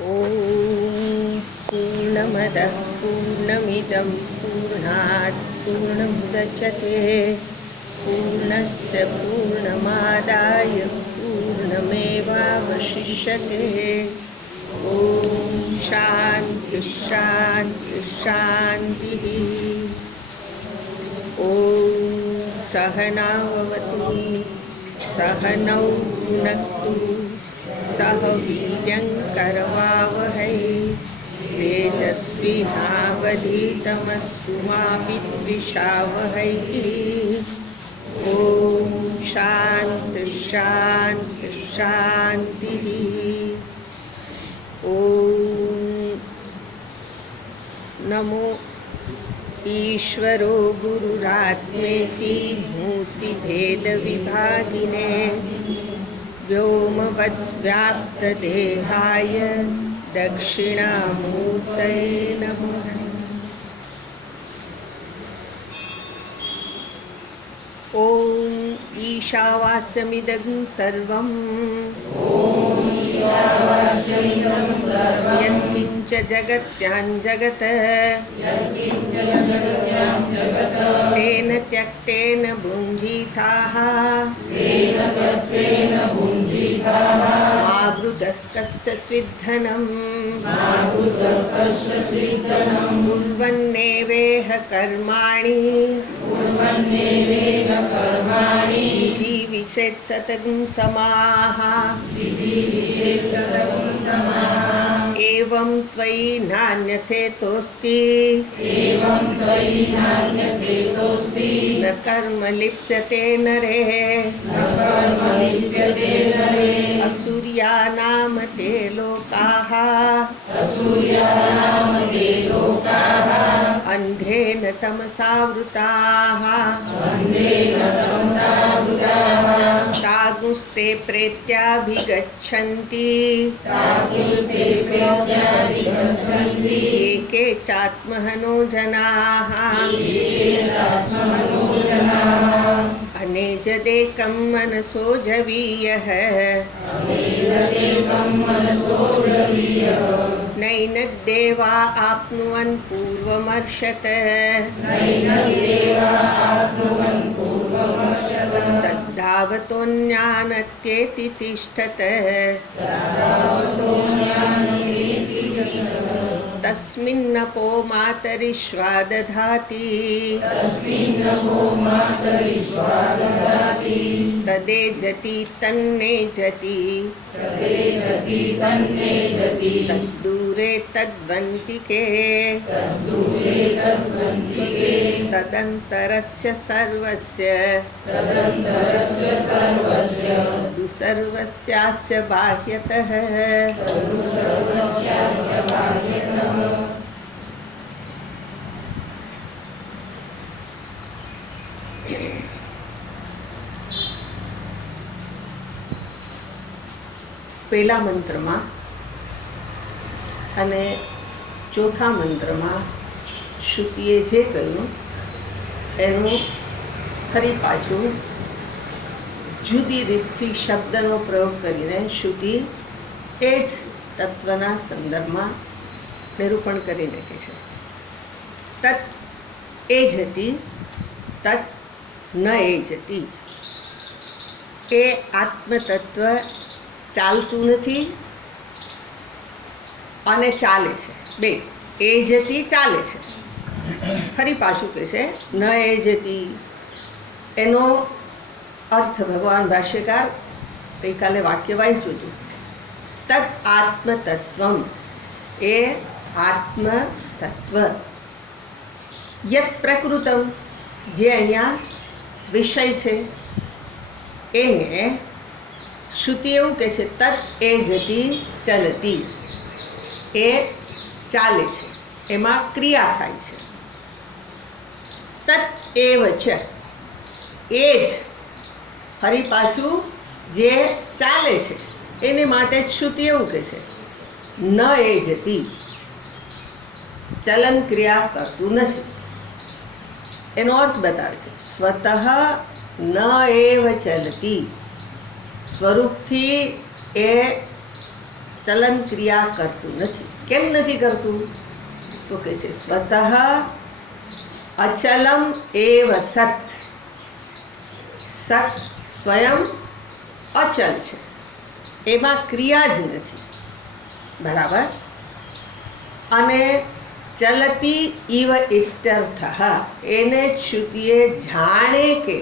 ॐ पूर्णमदः पूर्णमिदं पूर्णात् पूर्णमुदच्यते पूर्णस्य पूर्णमादाय पूर्णमेवावशिष्यते। ॐ शान्ति शान्ति शान्तिः। ॐ सहनाववतु सहनौ भुनक्तु सह वीर्यङ्करवावहै तेजस्विनावधीतमस्तु मा विद्विषावहै। ॐ शान्ति शान्ति शान्तिः। ॐ नमो ईश्वरो गुरुरात्मेति मूर्तिभेदविभागिने व्योमवद्व्याप्तदेहाय दक्षिणामूर्तये नमः। ॐ ईशावास्यमिदं सर्वं यत्किञ्च जगत्याञ्जगत् तेन त्यक्तेन भुञ्जीथाः मा वृतः कस्य स्विद्धनं कुर्वन्नेवेह कर्माणि जिजीविषेत् सततं समाः। एवं त्वयि नान्यथेतोऽस्ति न कर्म लिप्यते नरे असुर्यानाम ते लोकाः अन्धेन तमसावृताः तागुस्ते प्रेत्याभिगच्छन्ति एके चात्महनो जनाः अनेजदेकं मनसो जवीयः नैनद्देवा आप्नुवन् पूर्वमर्षत तद्धावतोऽन्यानत्येति तिष्ठत तस्मिन्नपो मातरिश्वा दधाति तदेजति तन्नेजति तद्दूरे तद्वन्तिके तदन्तरस्य सर्वस्य सर्वस्यास्य बाह्यतः। પહેલા મંત્રમાં અને ચોથા મંત્રમાં શ્રુતિએ જે કહ્યું એનું ફરી પાછું જુદી રીતથી શબ્દનો પ્રયોગ કરીને શ્રુતિ એ જ તત્વના સંદર્ભમાં નિરૂપણ કરી નાખે છે। તत् એ જતી તत् ન એ જતી। એ આત્મતત્વ ચાલતું નથી અને ચાલે છે બે। એ જતી ચાલે છે ફરી પાછું કહે છે ન એ જતી। એનો अर्थ भगवान भाष्यकार गईकाले वाक्य वांच्યું હતું। तत् आत्मतत्वम ए आत्मतत्व यत् प्रकृतम जे अहींया विषय छे एने श्रुति एवं कहे छे तत् ए जती चलती। ए चाले छे एमां क्रिया थाय छे। तत् एव च एज फरी पाछू जे चाले छे एने माटे श्रुति एवं कहे छे न ए जती चलन क्रिया करतुं नथी। एनो अर्थ बतावे छे स्वतः न एव चलती। स्वरूपथी ए ચલન ક્રિયા કરતું નથી. કેમ નથી કરતું? તો કે છે સ્વતઃ અચલમ એવ સત. સત સ્વયં અચલ છે, એમાં ક્રિયા જ નથી. બરાબર. અને ચલતી ઇવ ઇત્યર્થ, એને શ્રુતિએ જાણે કે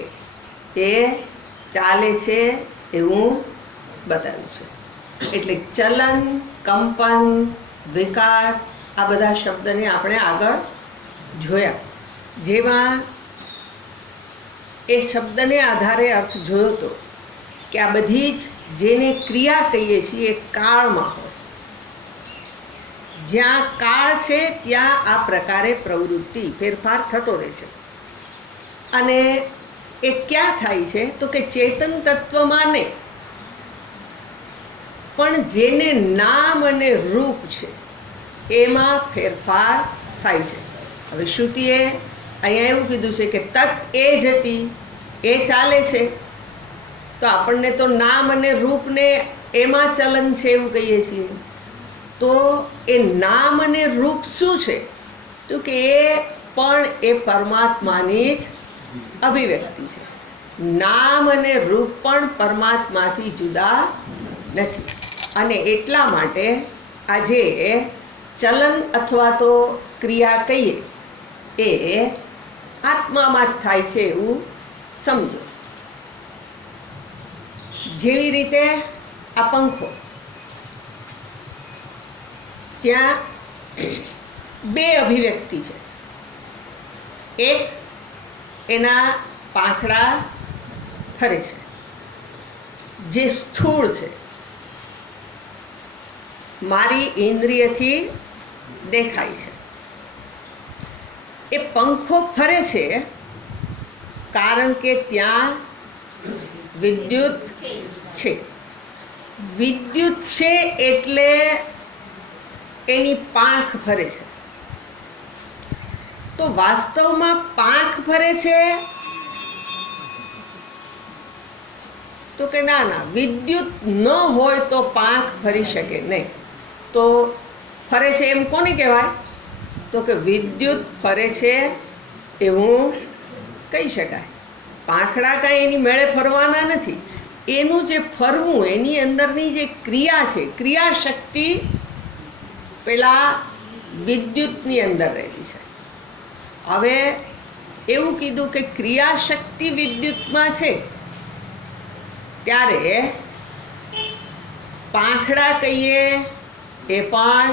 એ ચાલે છે એવું બતાવ્યું છે. એટલે ચલન, કંપન, વિકાર આ બધા શબ્દને આપણે આગળ જોયા, જેમાં એ શબ્દને આધારે અર્થ જોયો હતો કે આ બધી જ જેને ક્રિયા કહીએ છીએ એ કાળમાં હોય. જ્યાં કાળ છે ત્યાં આ પ્રકારે પ્રવૃત્તિ ફેરફાર થતો રહે છે. અને એ ક્યાં થાય છે? તો કે ચેતન તત્વમાં નહીં, પણ જેને નામ અને રૂપ છે એમાં ફેરફાર થાય છે. હવે શ્રુતિએ અહીંયા એવું કીધું છે કે તત એ જ હતી, એ ચાલે છે, તો આપણને તો નામ અને રૂપને એમાં ચલન છે એવું કહીએ છીએ. તો એ નામ અને રૂપ શું છે? તો કે એ પણ એ પરમાત્માની જ અભિવ્યક્તિ છે. નામ અને રૂપ પણ પરમાત્માથી જુદા નથી. અને એટલા માટે આજે ચલન અથવા તો ક્રિયા કહીએ એ આત્મામાં જ થાય છે એવું સમજો. જેવી રીતે આ પંખો, ત્યાં બે અભિવ્યક્તિ છે. એક એના પાંખડા ફરે છે, જે સ્થૂળ છે, મારી ઇન્દ્રિયથી દેખાય છે. એ પંખો ફરે છે કારણ કે ત્યાં વિદ્યુત છે. વિદ્યુત છે એટલે એની પાંખ ફરે છે. તો વાસ્તવમાં પાંખ ફરે છે તો કે ના ના, વિદ્યુત ન હોય તો પાંખ ફરી શકે નહીં. તો ફરે છે એમ કોને કહેવાય? તો કે વિદ્યુત ફરે છે એવું કહી શકાય. પાંખડા કાંઈ એની મેળે ફરવાના નથી. એનું જે ફરવું, એની અંદરની જે ક્રિયા છે, ક્રિયા શક્તિ પેલા વિદ્યુતની અંદર રહેલી છે. હવે એવું કીધું કે ક્રિયા શક્તિ વિદ્યુતમાં છે, ત્યારે પાંખડા કહીએ એ પણ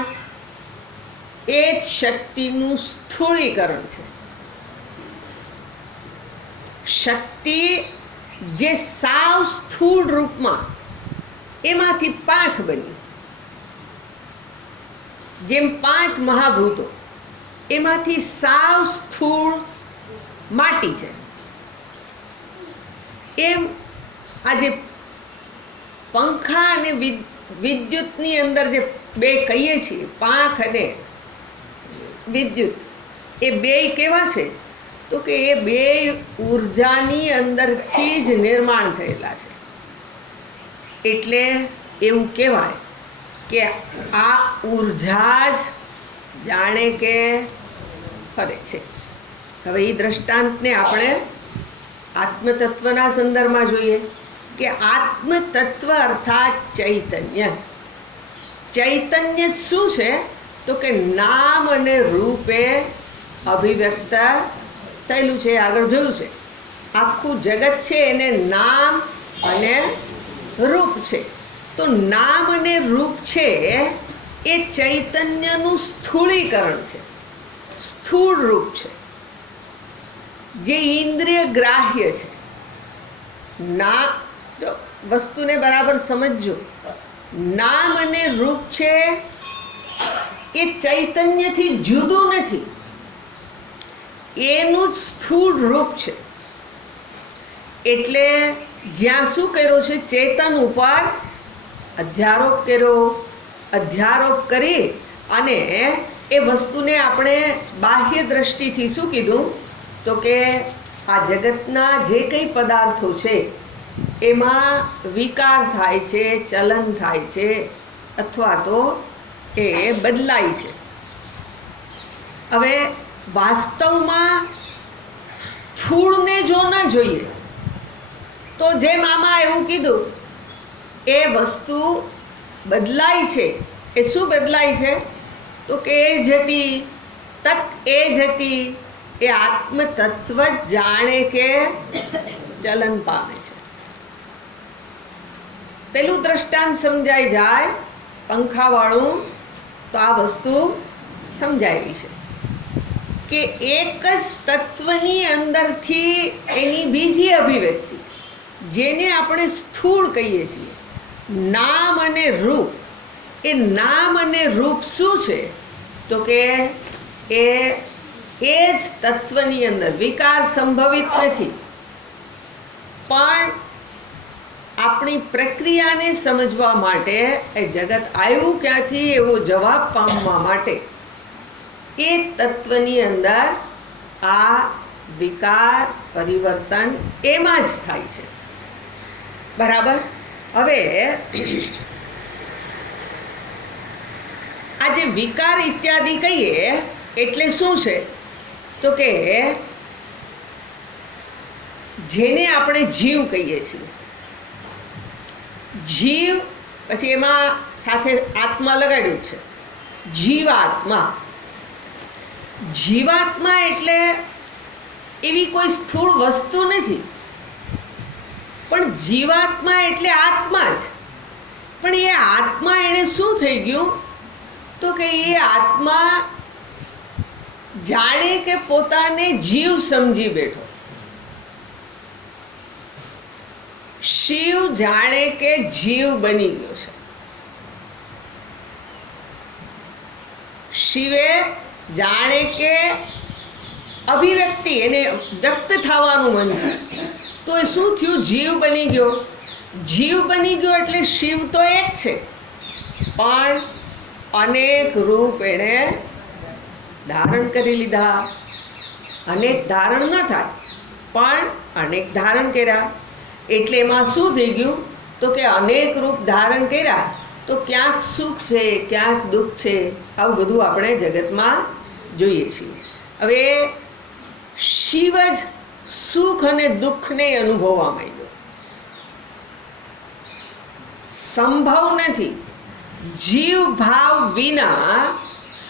એ જ શક્તિનું સ્થૂળીકરણ છે. શક્તિ જે સાવ સ્થૂળ રૂપમાં એમાંથી પાંખ બની, જેમ પાંચ મહાભૂતો એમાંથી સાવ સ્થૂળ માટી છે, એમ આજે પંખા અને વિદ્યુતની અંદર જે બે કહીએ છીએ, પાંખ અને વિદ્યુત, એ બેય કેવા છે? તો કે એ બે ઉર્જાની અંદરથી જ નિર્માણ થયેલા છે. એટલે એવું કહેવાય કે આ ઉર્જા જ જાણે કે ફરે છે. હવે એ દ્રષ્ટાંતને આપણે આત્મતત્વના સંદર્ભમાં જોઈએ કે આત્મતત્વ અર્થાત ચૈતન્ય. ચૈતન્ય શું છે? તો કે નામ અને રૂપે અભિવ્યક્ત થયેલું છે. આગળ જોયું છે, આખું જગત છે એને નામ અને રૂપ છે. તો નામ અને રૂપ છે એ ચૈતન્યનું સ્થૂળીકરણ છે, સ્થૂળ રૂપ છે, જે ઇન્દ્રિય ગ્રાહ્ય છે. ના, જો વસ્તુને બરાબર સમજજો, નામ અને રૂપ છે એ ચૈતન્યથી જુદું નથી, એનું જ સ્થૂળ રૂપ છે. એટલે જ્યાં શું કર્યો છે? ચેતન ઉપર અધ્યારોપ કર્યો. અધ્યારોપ કરી અને એ વસ્તુને આપણે બાહ્ય દ્રષ્ટિથી શું કીધું? તો કે આ જગતના જે કંઈ પદાર્થો છે એમાં વિકાર થાય છે, ચલન થાય છે, અથવા તો એ બદલાય છે. હવે વાસ્તવમાં સ્થૂળને જો ન જોઈએ તો જેમ આમાં એવું કીધું, એ વસ્તુ બદલાય છે. એ શું બદલાય છે? તો કે એ જતી તત એ જતી એ આત્મ તત્વ જ જાણે કે ચલન પામે છે. પેલું દ્રષ્ટાંત સમજાઈ જાય પંખાવાળું, તો આ વસ્તુ સમજાવી છે કે એક જ તત્વની અંદરથી એની બીજી અભિવ્યક્તિ, જેને આપણે સ્થૂળ કહીએ છીએ, નામ અને રૂપ. એ નામ અને રૂપ શું છે? તો કે એ જ તત્વની અંદર વિકાર સંભવિત નથી, પણ આપણી પ્રક્રિયાને સમજવા માટે એ જગત આવ્યું ક્યાંથી એવો જવાબ પામવા માટે એ તત્વની અંદર આ વિકાર પરિવર્તન એમાં જ થાય છે. બરાબર? હવે આ જે વિકાર ઇત્યાદિ કહીએ એટલે શું છે? તો કે જેને આપણે જીવ કહીએ છીએ. જીવ, પછી એમાં સાથે આત્મા લગાડ્યું છે, જીવાત્મા. જીવાત્મા એટલે એવી કોઈ સ્થૂળ વસ્તુ નથી, પણ જીવાત્મા એટલે આત્મા જ. પણ એ આત્મા એને શું થઈ ગયું? તો કે એ આત્મા જાણે કે પોતાને જીવ સમજી બેઠો. શિવ જાણે કે જીવ બની ગયો છે. શિવે જાણે કે અભિવ્યક્તિ, એને વ્યક્ત થવાનું મન થયું, તો એ શું થયું? જીવ બની ગયો. જીવ બની ગયો એટલે શિવ તો એક છે, પણ અનેક રૂપ એણે ધારણ કરી લીધા. અનેક ધારણ ન થાય, પણ અનેક ધારણ કર્યા. એટલે એમાં શું થઈ ગયું? તો કે અનેક રૂપ ધારણ કર્યા તો ક્યાંક સુખ છે, ક્યાંક દુઃખ છે. આવું બધું આપણે જગતમાં જોઈએ છીએ. હવે શિવ જ સુખ અને દુઃખને અનુભવવા માંડ્યો. સંભવ નથી. જીવ ભાવ વિના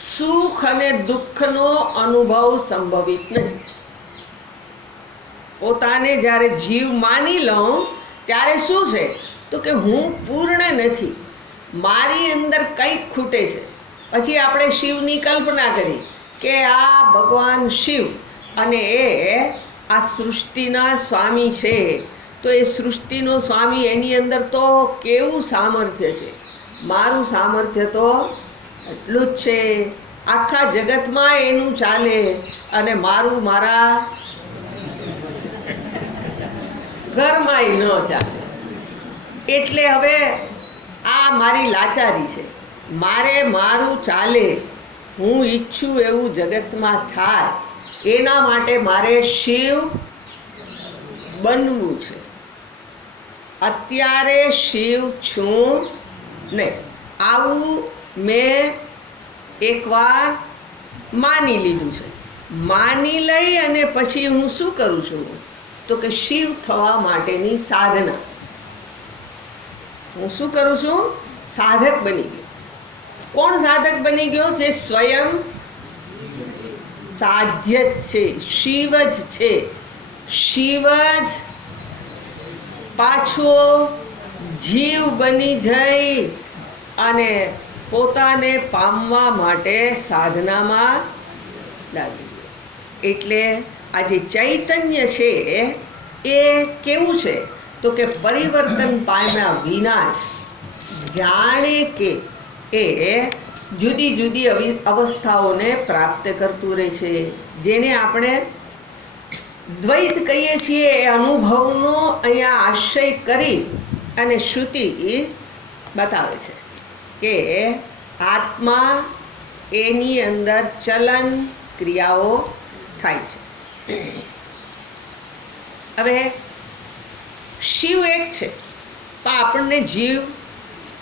સુખ અને દુઃખનો અનુભવ સંભવિત નથી. પોતાને જ્યારે જીવ માની લઉં ત્યારે શું છે? તો કે હું પૂર્ણ નથી, મારી અંદર કંઈક ખૂટે છે. પછી આપણે શિવની કલ્પના કરી કે આ ભગવાન શિવ અને એ આ સૃષ્ટિના સ્વામી છે. તો એ સૃષ્ટિનો સ્વામી, એની અંદર તો કેવું સામર્થ્ય છે. મારું સામર્થ્ય તો એટલું જ છે, આખા જગતમાં એનું ચાલે, અને મારું મારા ઘરમાંય ન ચાલે. એટલે હવે આ મારી લાચારી છે. મારે મારું ચાલે, હું ઈચ્છું એવું જગતમાં થાય, એના માટે મારે શિવ બનવું છે. અત્યારે શિવ છું નહીં. આવું મેં એકવાર માની લીધું છે. માની લઈ અને પછી હું શું કરું છું? તો કે શિવ થવા માટેની સાધના. હું શું કરું છું? સાધક બની ગયો. કોણ સાધક બની ગયો? જે સ્વયં સાધ્ય જ છે, શિવ જ છે. શિવ જ પાછો જીવ બની જઈ અને પોતાને પામવા માટે સાધનામાં લાગી ગયો. એટલે આ જે ચૈતન્ય છે એ કેવું છે? તો કે પરિવર્તન પામ્યા વિના જ જાણે કે એ જુદી જુદી અવસ્થાઓને પ્રાપ્ત કરતું રહે છે. જેને આપણે દ્વૈત કહીએ છીએ. એ અનુભવનો અહીંયા આશ્રય કરી અને શ્રુતિ બતાવે છે કે આત્મા, એની અંદર ચલન ક્રિયાઓ થાય છે. હવે શિવ એક છે, તો આપણને જીવ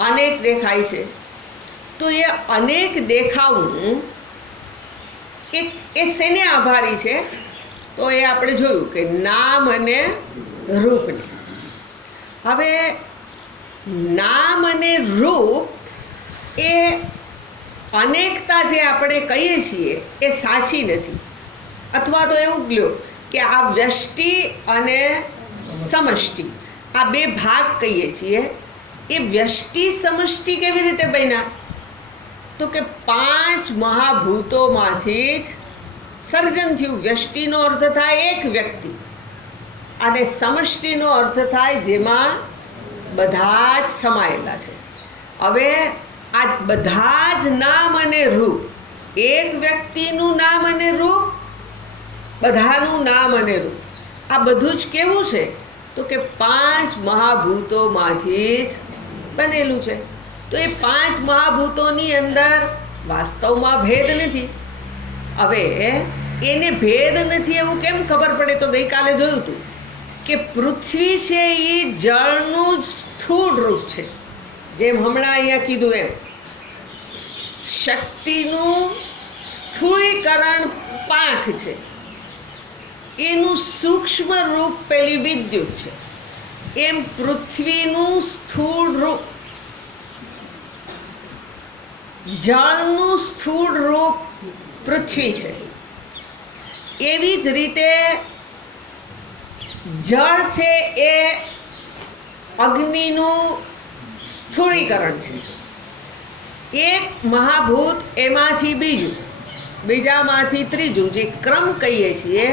અનેક દેખાય છે. તો એ અનેક દેખાવું એ શેને આભારી છે? તો એ આપણે જોયું કે નામ અને રૂપને. હવે નામ અને રૂપ એ અનેકતા જે આપણે કહીએ છીએ એ સાચી નથી. અથવા તો એવું લ્યો કે આ વ્યષ્ટિ અને સમષ્ટિ આ બે ભાગ કહીએ છીએ, એ વ્યષ્ટિ સમષ્ટિ કેવી રીતે બન્યા? તો કે 5 મહાભૂતોમાંથી જ સર્જન થયું. વ્યષ્ટિનો અર્થ થાય એક વ્યક્તિ અને સમષ્ટિનો અર્થ થાય જેમાં બધા જ સમાયેલા છે. હવે આ બધા જ નામ અને રૂપ, એક વ્યક્તિનું નામ અને રૂપ, બધાનું નામ અને રૂપ, આ બધું જ કેવું છે? તો કે 5 મહાભૂતોમાંથી જ બનેલું છે. તો એ 5 મહાભૂતોની અંદર વાસ્તવમાં ભેદ નથી. હવે એને ભેદ નથી એવું કેમ ખબર પડે? તો ગઈકાલે જોયું હતું કે પૃથ્વી છે એ જળનું સ્થૂળ રૂપ છે. જેમ હમણાં અહીંયા કીધું એમ શક્તિનું સ્થૂળીકરણ પાંખ છે, એનું સૂક્ષ્મ રૂપ પેલી વિદ્યુત છે. એમ પૃથ્વીનું સ્થૂળ રૂપ, જળનું સ્થૂળ રૂપ પૃથ્વી છે. એવી જ રીતે જળ છે એ અગ્નિનું સ્થૂળીકરણ છે. એક મહાભૂત એમાંથી બીજું, બીજામાંથી ત્રીજું, જે ક્રમ કહીએ છીએ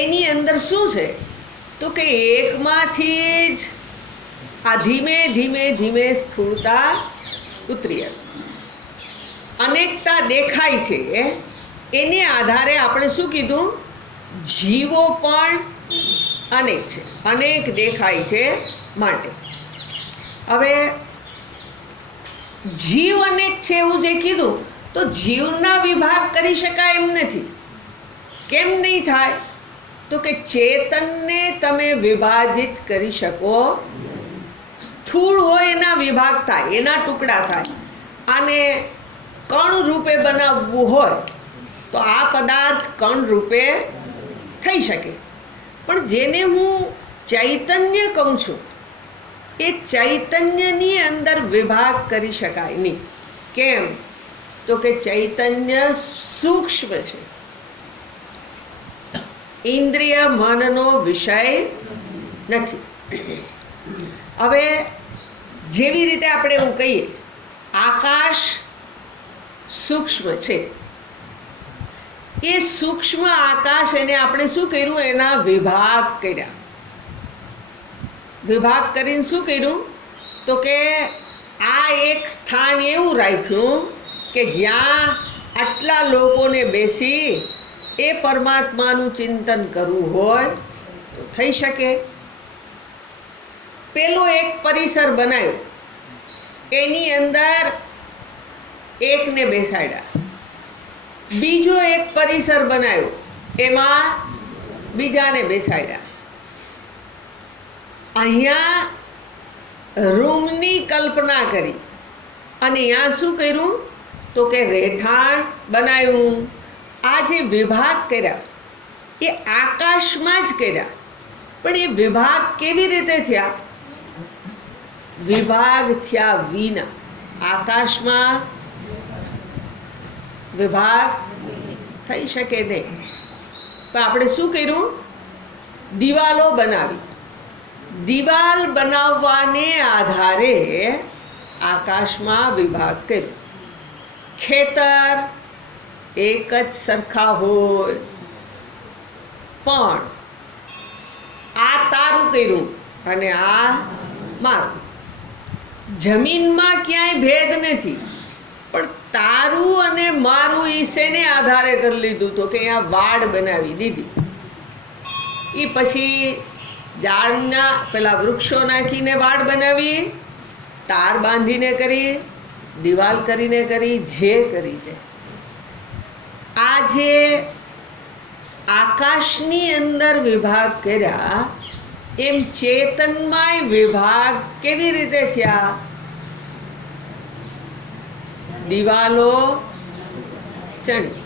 એની અંદર શું છે? તો કે એકમાંથી જ આ ધીમે ધીમે ધીમે સ્થૂળતા ઉતરી આવી, અનેકતા દેખાય છે. એને આધારે આપણે શું કીધું? જીવો પણ અનેક છે, અનેક દેખાય છે માટે. હવે જીવ અનેક છે એવું જે કીધું, તો જીવના વિભાગ કરી શકાય એમ નથી. કેમ નહીં થાય? તો કે ચેતનને તમે વિભાજિત કરી શકો. સ્થૂળ હોય એના વિભાગ થાય, એના ટુકડા થાય. આને કણ રૂપે બનાવવું હોય તો આ પદાર્થ કણ રૂપે થઈ શકે. પણ જેને હું ચૈતન્ય કહું છું એ ચૈતન્યની અંદર વિભાગ કરી શકાય નહીં. કેમ? તો કે ચૈતન્ય સૂક્ષ્મ છે, ઇન્દ્રિય મનનો વિષય નથી. હવે જેવી રીતે આપણે એવું કહીએ આકાશ સૂક્ષ્મ છે, એ સૂક્ષ્મ આકાશ એને આપણે શું કર્યું? એના વિભાગ કર્યા. વિભાગ કરીને શું કર્યું? તો કે આ એક સ્થાન એવું રાખ્યું કે જ્યાં આટલા લોકોને બેસી એ પરમાત્માનું ચિંતન કરવું હોય તો થઈ શકે. પેલો એક પરિસર બનાવ્યો, એની અંદર એકને બેસાડ્યા. બીજો એક પરિસર બનાવ્યો, એમાં બીજાને બેસાડ્યા. અહીંયા રૂમની કલ્પના કરી અને અહીંયા શું કર્યું? તો કે રહેઠાણ બનાવ્યું. આ જે વિભાગ કર્યા એ આકાશમાં જ કર્યા. પણ એ વિભાગ કેવી રીતે થયા? વિભાગ થયા વિના. આકાશમાં વિભાગ થઈ શકે નહીં. તો આપણે શું કર્યું? દિવાલો બનાવી. દિવાલ બનાવવાને આધારે આકાશમાં વિભાગ કર્યો. ખેતર એક જ સરખા હોય, પણ આ તારું કર્યું અને આ મારું. જમીનમાં ક્યાંય ભેદ નથી, પણ તારું અને મારું એ શેને આધારે કરી લીધું? તો કે અહીંયા વાડ બનાવી દીધી. એ પછી ઝાડના પેલા વૃક્ષો નાખીને વાડ બનાવી, તાર બાંધીને કરી, દિવાલ કરીને કરી, જે કરી તે. આ જે આકાશની અંદર વિભાગ કર્યા એમ ચેતનમાંય વિભાગ કેવી રીતે થયા? દિવાલો ચણી.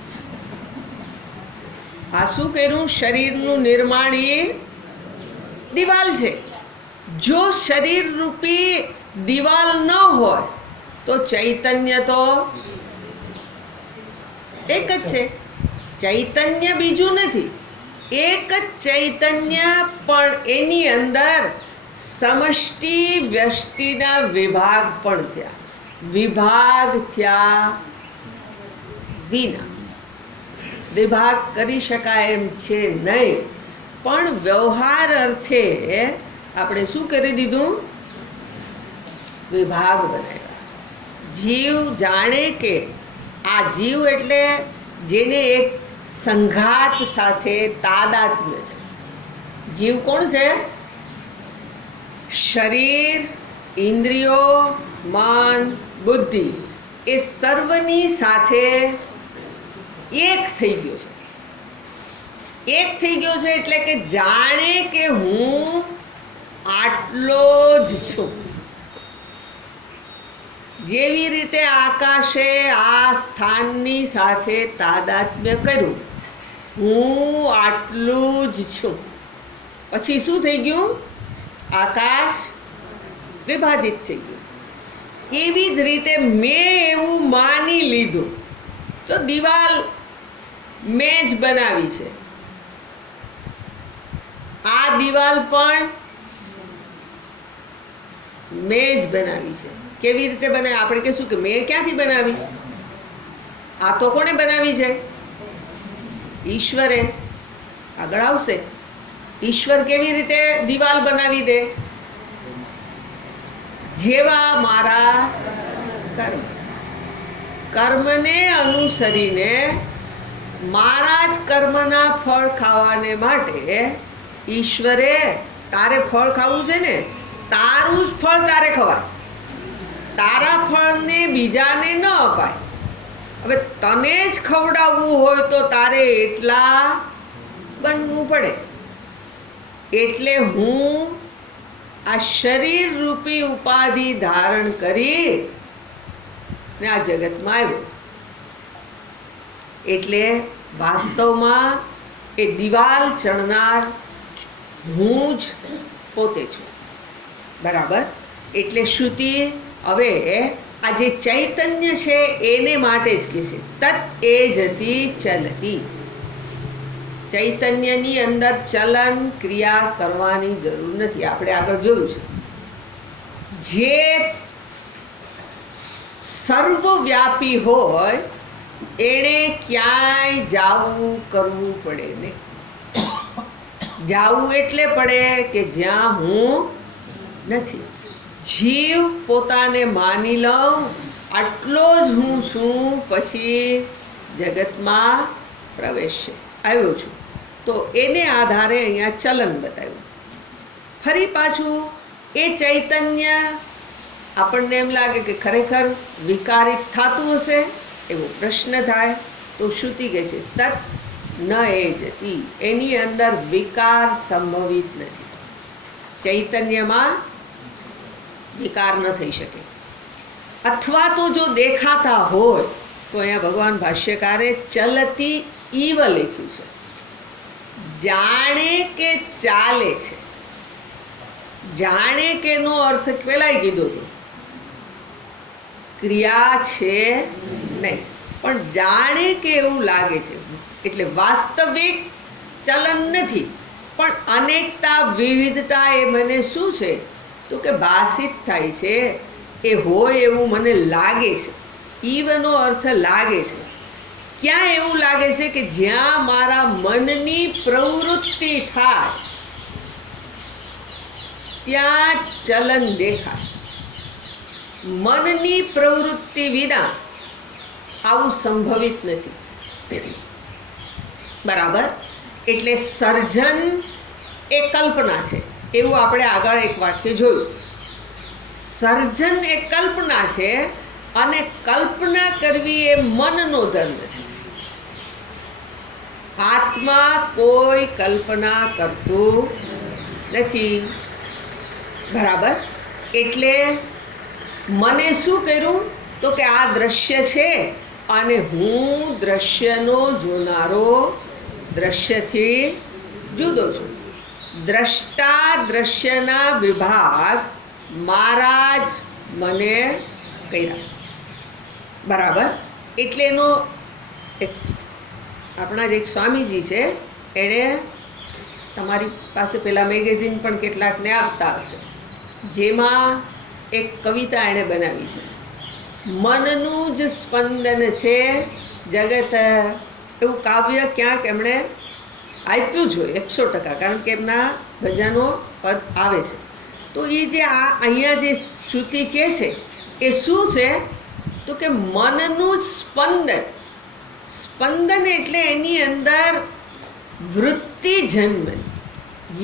આ શું કર્યું? શરીરનું નિર્માણ એ દિવાલ છે. જો શરીર રૂપી દિવાલ ન હોય તો ચૈતન્ય તો એક જ છે. ચૈતન્ય બીજું નથી, એક જ ચૈતન્ય, પણ એની અંદર સમષ્ટિ વ્યષ્ટિના વિભાગ પણ થયા. વિભાગ થયા વિના વિભાગ કરી શકાય એમ છે નહીં, પણ વ્યવહાર અર્થે આપણે શું કરી દીધું? વિભાગ બનાવ્યા. જીવ જાણે કે આ જીવ એટલે જેને એક સંઘાત સાથે તાદાત્મ્ય છે. જીવ કોણ છે? શરીર, ઇન્દ્રિયો, મન, બુદ્ધિ એ સર્વની સાથે એક થઈ ગયો છે. એક થઈ ગયો છે એટલે કે જાણે કે હું આટલો જ છું. જેવી રીતે આકાશે આ સ્થાનની સાથે તાદાત્મ્ય કર્યું, હું આટલું જ છું. પછી શું થઈ ગયું? આકાશ વિભાજિત થઈ ગયું. એવી જ રીતે મેં એવું માની લીધું તો દિવાલ મેં જ બનાવી છે. આ દિવાલ પણ મેં જ બનાવી છે. કેવી રીતે બનાવી? આપણે કહીશું કે મેં ક્યાંથી બનાવી? આ તો કોણે બનાવી છે? ઈશ્વરે. આગળ આવશે. ઈશ્વર કેવી રીતે દિવાલ બનાવી દે? જેવા મારા કર્મ, કર્મને અનુસરીને મારા જ કર્મના ફળ ખાવાને માટે ઈશ્વરે, તારે ફળ ખાવું છે ને, તારું જ ફળ તારે ખવાય. તારા ફળને બીજાને ન અપાય. હવે તને જ ખવડાવવું હોય તો તારે એટલા બનવું પડે. એટલે હું આ શરીર રૂપી ઉપાધિ ધારણ કરી ને આ જગતમાં આવ્યો. એટલે વાસ્તવમાં એ દિવાલ ચણનાર હું જ પોતે છું. બરાબર? એટલે શ્રુતિ હવે આ જે ચૈતન્ય છે એને માટે જ કહે છે તત એ જતી ચલતી. ચૈતન્યની અંદર ચલન ક્રિયા કરવાની જરૂર નથી. આપણે આગળ જોયું છે. જે સર્વવ્યાપી હોય એણે ક્યાંય જાવું કરવું પડે નહીં. જાવું એટલે પડે કે જ્યાં હું નથી. જીવ પોતાને માની લઉં આટલો જ હું છું, પછી જગતમાં પ્રવેશે આવ્યો છું. તો એને આધારે અહીંયા ચલન બતાવ્યું. ફરી પાછું એ ચૈતન્ય આપણને એમ લાગે કે ખરેખર વિકારિત થતું હશે એવો પ્રશ્ન થાય તો શ્રુતિ કહે છે તત ન એ જતી. એની અંદર વિકાર સંભવિત નથી. ચૈતન્યમાં વિકાર ન થઈ શકે. અથવા તો જો દેખાતા હોય તો અહીંયા ભગવાન ભાષ્યકારે ચલતી ઈવ લખ્યું છે. જાણે કે ચાલે છે. જાણે કે નો અર્થ પહેલાય કીધો હતો, ક્રિયા છે નહીં, પણ જાણે કે એવું લાગે છે. એટલે વાસ્તવિક ચલન નથી, પણ અનેકતા વિવિધતા એ મને શું છે તો કે ભાષિત થાય છે. એ હોય એવું મને લાગે છે. ઈવનો અર્થ લાગે છે. ક્યાં એવું લાગે છે કે જ્યાં મારા મનની પ્રવૃત્તિ થાય ત્યાં ચલન દેખાય. મનની પ્રવૃત્તિ વિના આવું સંભવિત નથી. બરાબર? એટલે સર્જન એ કલ્પના છે એવું આપણે આગળ એક વાક્ય જોયું. સર્જન એ કલ્પના છે અને કલ્પના કરવી એ મનનો ધર્મ છે. આત્મા કોઈ કલ્પના કરતું નથી. બરાબર? એટલે મને શું કર્યું? તો કે આ દ્રશ્ય છે અને હું દ્રશ્યનો જોનારો દ્રશ્યથી જુદો છું. દ્રષ્ટા દ્રશ્યના વિભાગ મારા જ મને કર્યા. બરાબર. એટલે એનો એક આપણા જ એક સ્વામીજી છે, એણે તમારી પાસે પેલા મેગેઝિન પણ કેટલાકને આપતા હશે, જેમાં એક કવિતા એણે બનાવી છે, મનનું જ સ્પંદન છે જગત. એવું કાવ્ય ક્યાંક એમણે આપ્યું જ હોય 100%, કારણ કે એમના ભજનો પદ આવે છે. તો એ જે અહીંયા જે શ્રુતિ કહે છે એ શું છે, તો કે મનનું જ સ્પંદન. સ્પંદન એટલે એની અંદર વૃત્તિ જન્મે,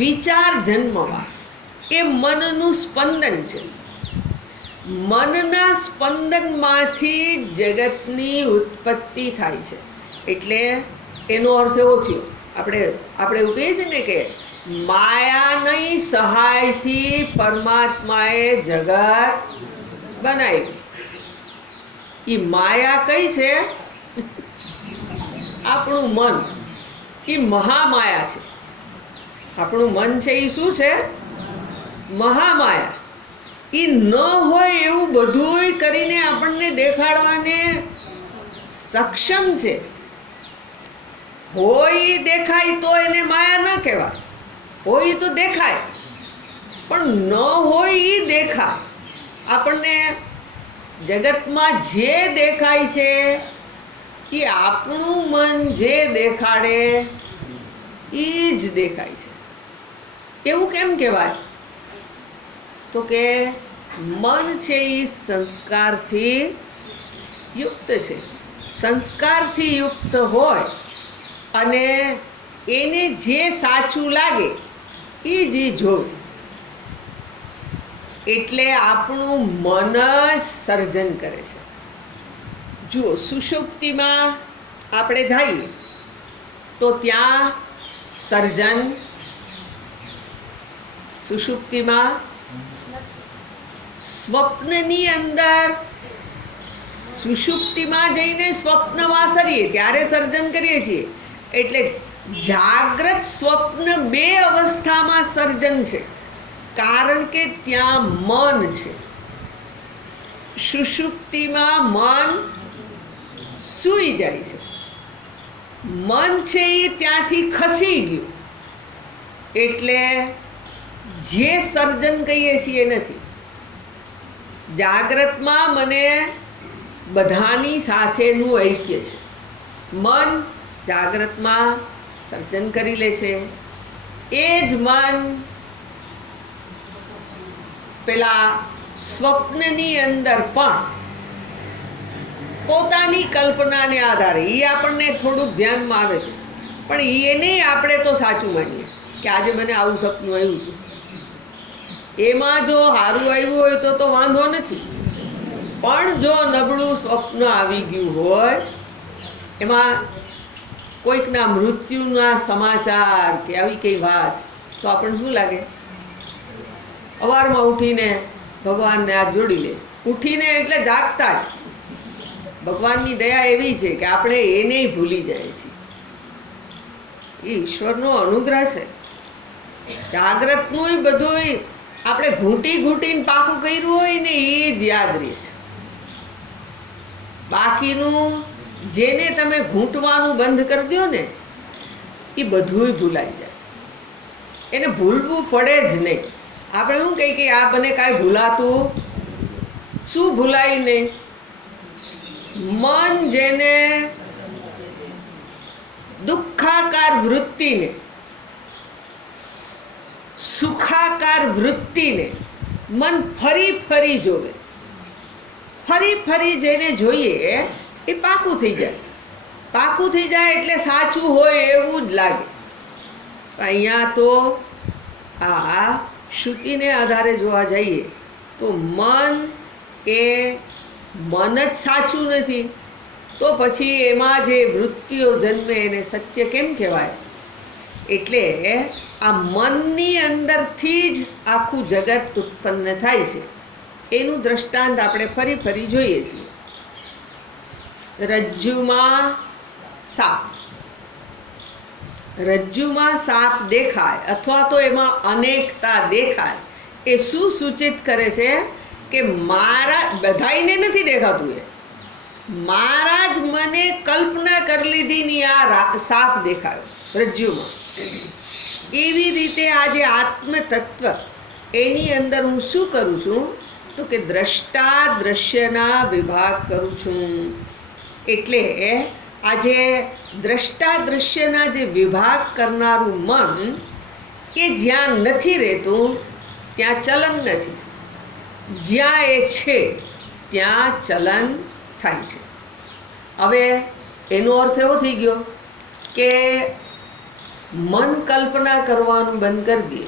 વિચાર જન્મવા, એ મનનું સ્પંદન છે. મનના સ્પંદનમાંથી જગતની ઉત્પત્તિ થાય છે. એટલે એનો અર્થ એવો થયો, આપણે એવું કહીએ છીએ ને કે માયાની સહાયથી પરમાત્માએ જગત બનાવ્યું. એ માયા કઈ છે? આપણું મન. એ મહામાયા છે. આપણું મન છે એ શું છે? મહામાયા. એ ન હોય એવું બધુંય કરીને આપણને દેખાડવાને સક્ષમ છે. હોય દેખાય તો એને માયા ન કહેવાય. હોય તો દેખાય, પણ ન હોય એ દેખાય. આપણને જગતમાં જે દેખાય છે એ આપણું મન જે દેખાડે એ જ દેખાય છે. એવું કેમ કહેવાય? તો કે મન છે એ સંસ્કારથી યુક્ત છે. સંસ્કારથી યુક્ત હોય અને એને જે સાચું લાગે એ જ જોવે. એટલે આપણું મન જ સર્જન કરે છે. જુઓ, સુષુપ્તિમાં આપણે જઈએ તો ત્યાં સર્જન, સુષુપ્તિમાં સ્વપ્નની અંદર, સુષુપ્તિમાં જઈને સ્વપ્ન વાસરીએ ત્યારે સર્જન કરીએ છીએ. એટલે જાગ્રત સ્વપ્ન બે અવસ્થામાં સર્જન છે, કારણ કે ત્યાં મન છે. સુષુપ્તિમાં મન સૂઈ જાય છે. મન છે એ ત્યાંથી ખસી ગયું, એટલે જે સર્જન કહીએ છીએ નથી. જાગ્રતમાં મને બધાની સાથેનું ઐક્ય છે. મન જાગ્રતમાં સર્જન કરી લે છે. એ જ મન પેલા સ્વપ્નની અંદર પણ પોતાની કલ્પનાને આધારે એ આપણને થોડુંક ધ્યાનમાં આવે છે, પણ એને આપણે તો સાચું માનીએ કે આજે મને આવું સપનું આવ્યું હતું. એમાં જો સારું આવ્યું હોય તો વાંધો નથી, પણ જો નબળું સ્વપ્ન આવી ગયું હોય, એમાં કોઈકના મૃત્યુના સમાચાર કે આવી કઈ વાત, તો આપણને શું લાગે? સવારમાં ઉઠીને ભગવાનને હાથ જોડી લે. ઉઠીને એટલે જાગતા જ ભગવાનની દયા એવી છે કે આપણે એને ભૂલી જાય છીએ. એ ઈશ્વરનો અનુગ્રહ છે. જાગ્રતનું બધું આપણે ઘૂંટી ઘૂંટીને પાકું કર્યું હોય ને એ જ યાદ રહે છે. બાકીનું જેને તમે ઘૂંટવાનું બંધ કરી દો ને એ બધું ભૂલાઈ જાય. એને ભૂલવું પડે જ નહીં. આપણે શું કહીએ કે આ બને કાંઈ ભૂલાતું, શું ભૂલાય નહીં? મન જેને દુઃખાકાર વૃત્તિને, સુખાકાર વૃત્તિને મન ફરી ફરી જોવે, ફરી ફરી જેને જોઈએ એ પાકું થઈ જાય. પાકું થઈ જાય એટલે સાચું હોય એવું જ લાગે. અહીંયા તો આ શ્રુતિને આધારે જોવા જઈએ તો મન એ મન જ સાચું નથી, તો પછી એમાં જે વૃત્તિઓ જન્મે એને સત્ય કેમ કહેવાય? એટલે આ મનની અંદરથી જ આખું જગત ઉત્પન્ન થાય છે. એનું દ્રષ્ટાંત આપણે ફરી ફરી જોઈએ છીએ. રજ્જુમાં સાપ, રજ્જુમાં સાપ દેખાય અથવા તો એમાં અનેકતા દેખાય, એ શું સૂચિત કરે છે કે મારા બધાઈને નથી દેખાતું, એ મારા જ મને કલ્પના કરી લીધી ની આ સાપ દેખાયો રજ્જુમાં. એવી રીતે આ જે આત્મ તત્વ એની અંદર હું શું કરું છું તો કે દ્રષ્ટા દ્રશ્યના વિભાગ કરું છું. એટલે આજે દ્રષ્ટા દ્રશ્યના જે વિભાગ કરનારું મન એ જ્યાં નથી રહેતું ત્યાં ચલન નથી, જ્યાં એ છે ત્યાં ચલન થાય છે. હવે એનો અર્થ એવો થઈ ગયો કે મન કલ્પના કરવાનું બંધ કરી દે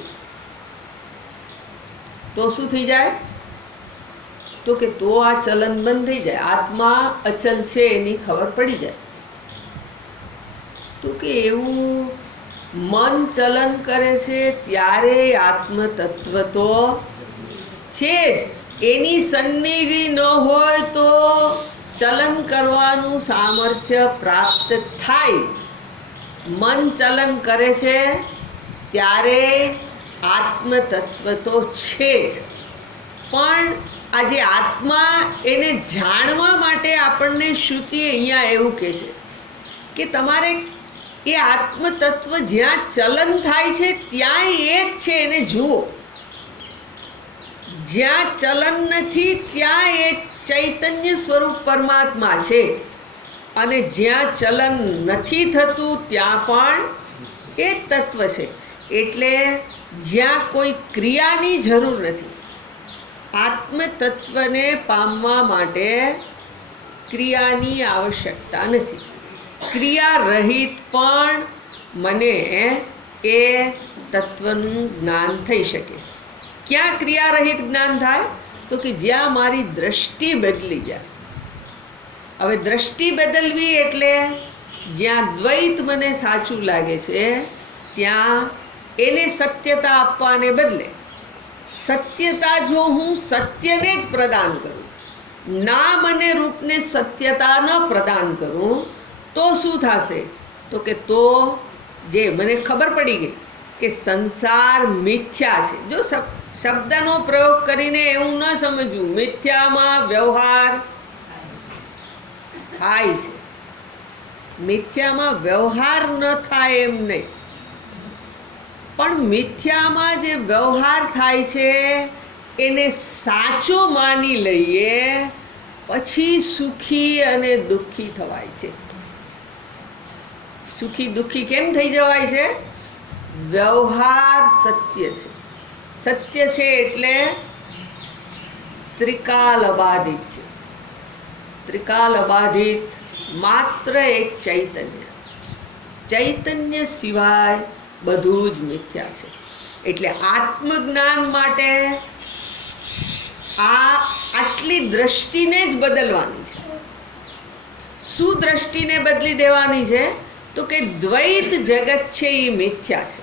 તો શું થઈ જાય તો કે તો આ ચલન બંધ થઈ જાય, આત્મા અચલ છે એની ખબર પડી જાય. તો કે એવું મન ચલન કરે છે ત્યારે આત્મ તત્વ તો છે જ, એની સન્નિધિ ન હોય તો ચલન કરવાનું સામર્થ્ય પ્રાપ્ત થાય. મન ચલન કરે છે ત્યારે આત્મ તત્વ તો છે જ, પણ આજે આત્મા એને જાણવા માટે આપણને શ્રુતિ અહીંયા એવું કહે છે કે તમારે એ આત્મ તત્વ જ્યાં ચલન થાય છે ત્યાં એ જ છે એને જુઓ, જ્યાં ચલન નથી ત્યાં એ ચૈતન્ય સ્વરૂપ પરમાત્મા છે, અને જ્યાં ચલન નથી થતું ત્યાં પણ એ જ તત્વ છે. એટલે જ્યાં કોઈ ક્રિયાની જરૂર નથી, આત્મ તત્વને પામવા માટે ક્રિયાની આવશ્યકતા નથી. ક્રિયા રહિત પણ મને એ તત્વનું જ્ઞાન થઈ શકે. ક્યાં ક્રિયા રહિત જ્ઞાન થાય તો કે જ્યાં મારી દ્રષ્ટિ બદલી જાય. હવે દ્રષ્ટિ બદલવી એટલે જ્યાં દ્વૈત મને સાચું લાગે છે ત્યાં એને સત્યતા આપવાને બદલે સત્યતા જો હું સત્યને જ પ્રદાન કરું, નામ અને રૂપને સત્યતા ન પ્રદાન કરું તો શું થશે તો કે તો જે મને ખબર પડી ગઈ કે સંસાર મિથ્યા છે. જો શબ્દનો પ્રયોગ કરીને એવું ન સમજવું મિથ્યામાં વ્યવહાર થાય છે, મિથ્યામાં વ્યવહાર ન થાય એમ નહીં, પણ મિથ્યામાં જે વ્યવહાર થાય છે એને સાચો માની લઈએ પછી સુખી અને દુઃખી થવાય છે. સુખી દુઃખી કેમ થઈ જવાય છે? વ્યવહાર સત્ય છે, સત્ય છે એટલે ત્રિકાલ અબાધિત છે. ત્રિકાલ અબાધિત માત્ર એક ચૈતન્ય, ચૈતન્ય સિવાય બધું જ મિથ્યા છે. એટલે આત્મજ્ઞાન માટે આટલી દ્રષ્ટિને જ બદલવાની છે. શું દ્રષ્ટિને બદલી દેવાની છે તો કે દ્વૈત જગત છે એ મિથ્યા છે.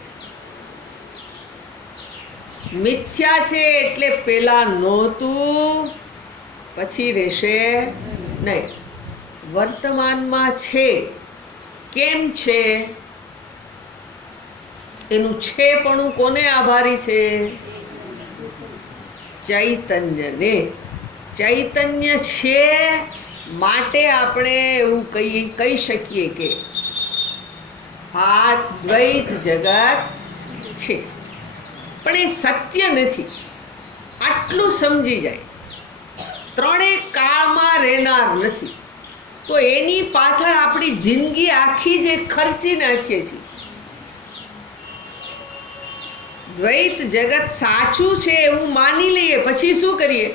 મિથ્યા છે એટલે પેલા નહોતું પછી રહેશે નહીં. વર્તમાનમાં છે, કેમ છે? એનું છેપણું કોને આભારી છે? ચૈતન્યને. ચૈતન્ય છે માટે આપણે એવું કહી શકીએ કે આ દ્વૈત જગત છે, પણ એ સત્ય નથી. આટલું સમજી જાય, ત્રણેય કાળમાં રહેનાર નથી, તો એની પાછળ આપણી જિંદગી આખી જે ખર્ચી નાખીએ છીએ. દ્વૈત જગત સાચું છે એવું માની લઈએ પછી શું કરીએ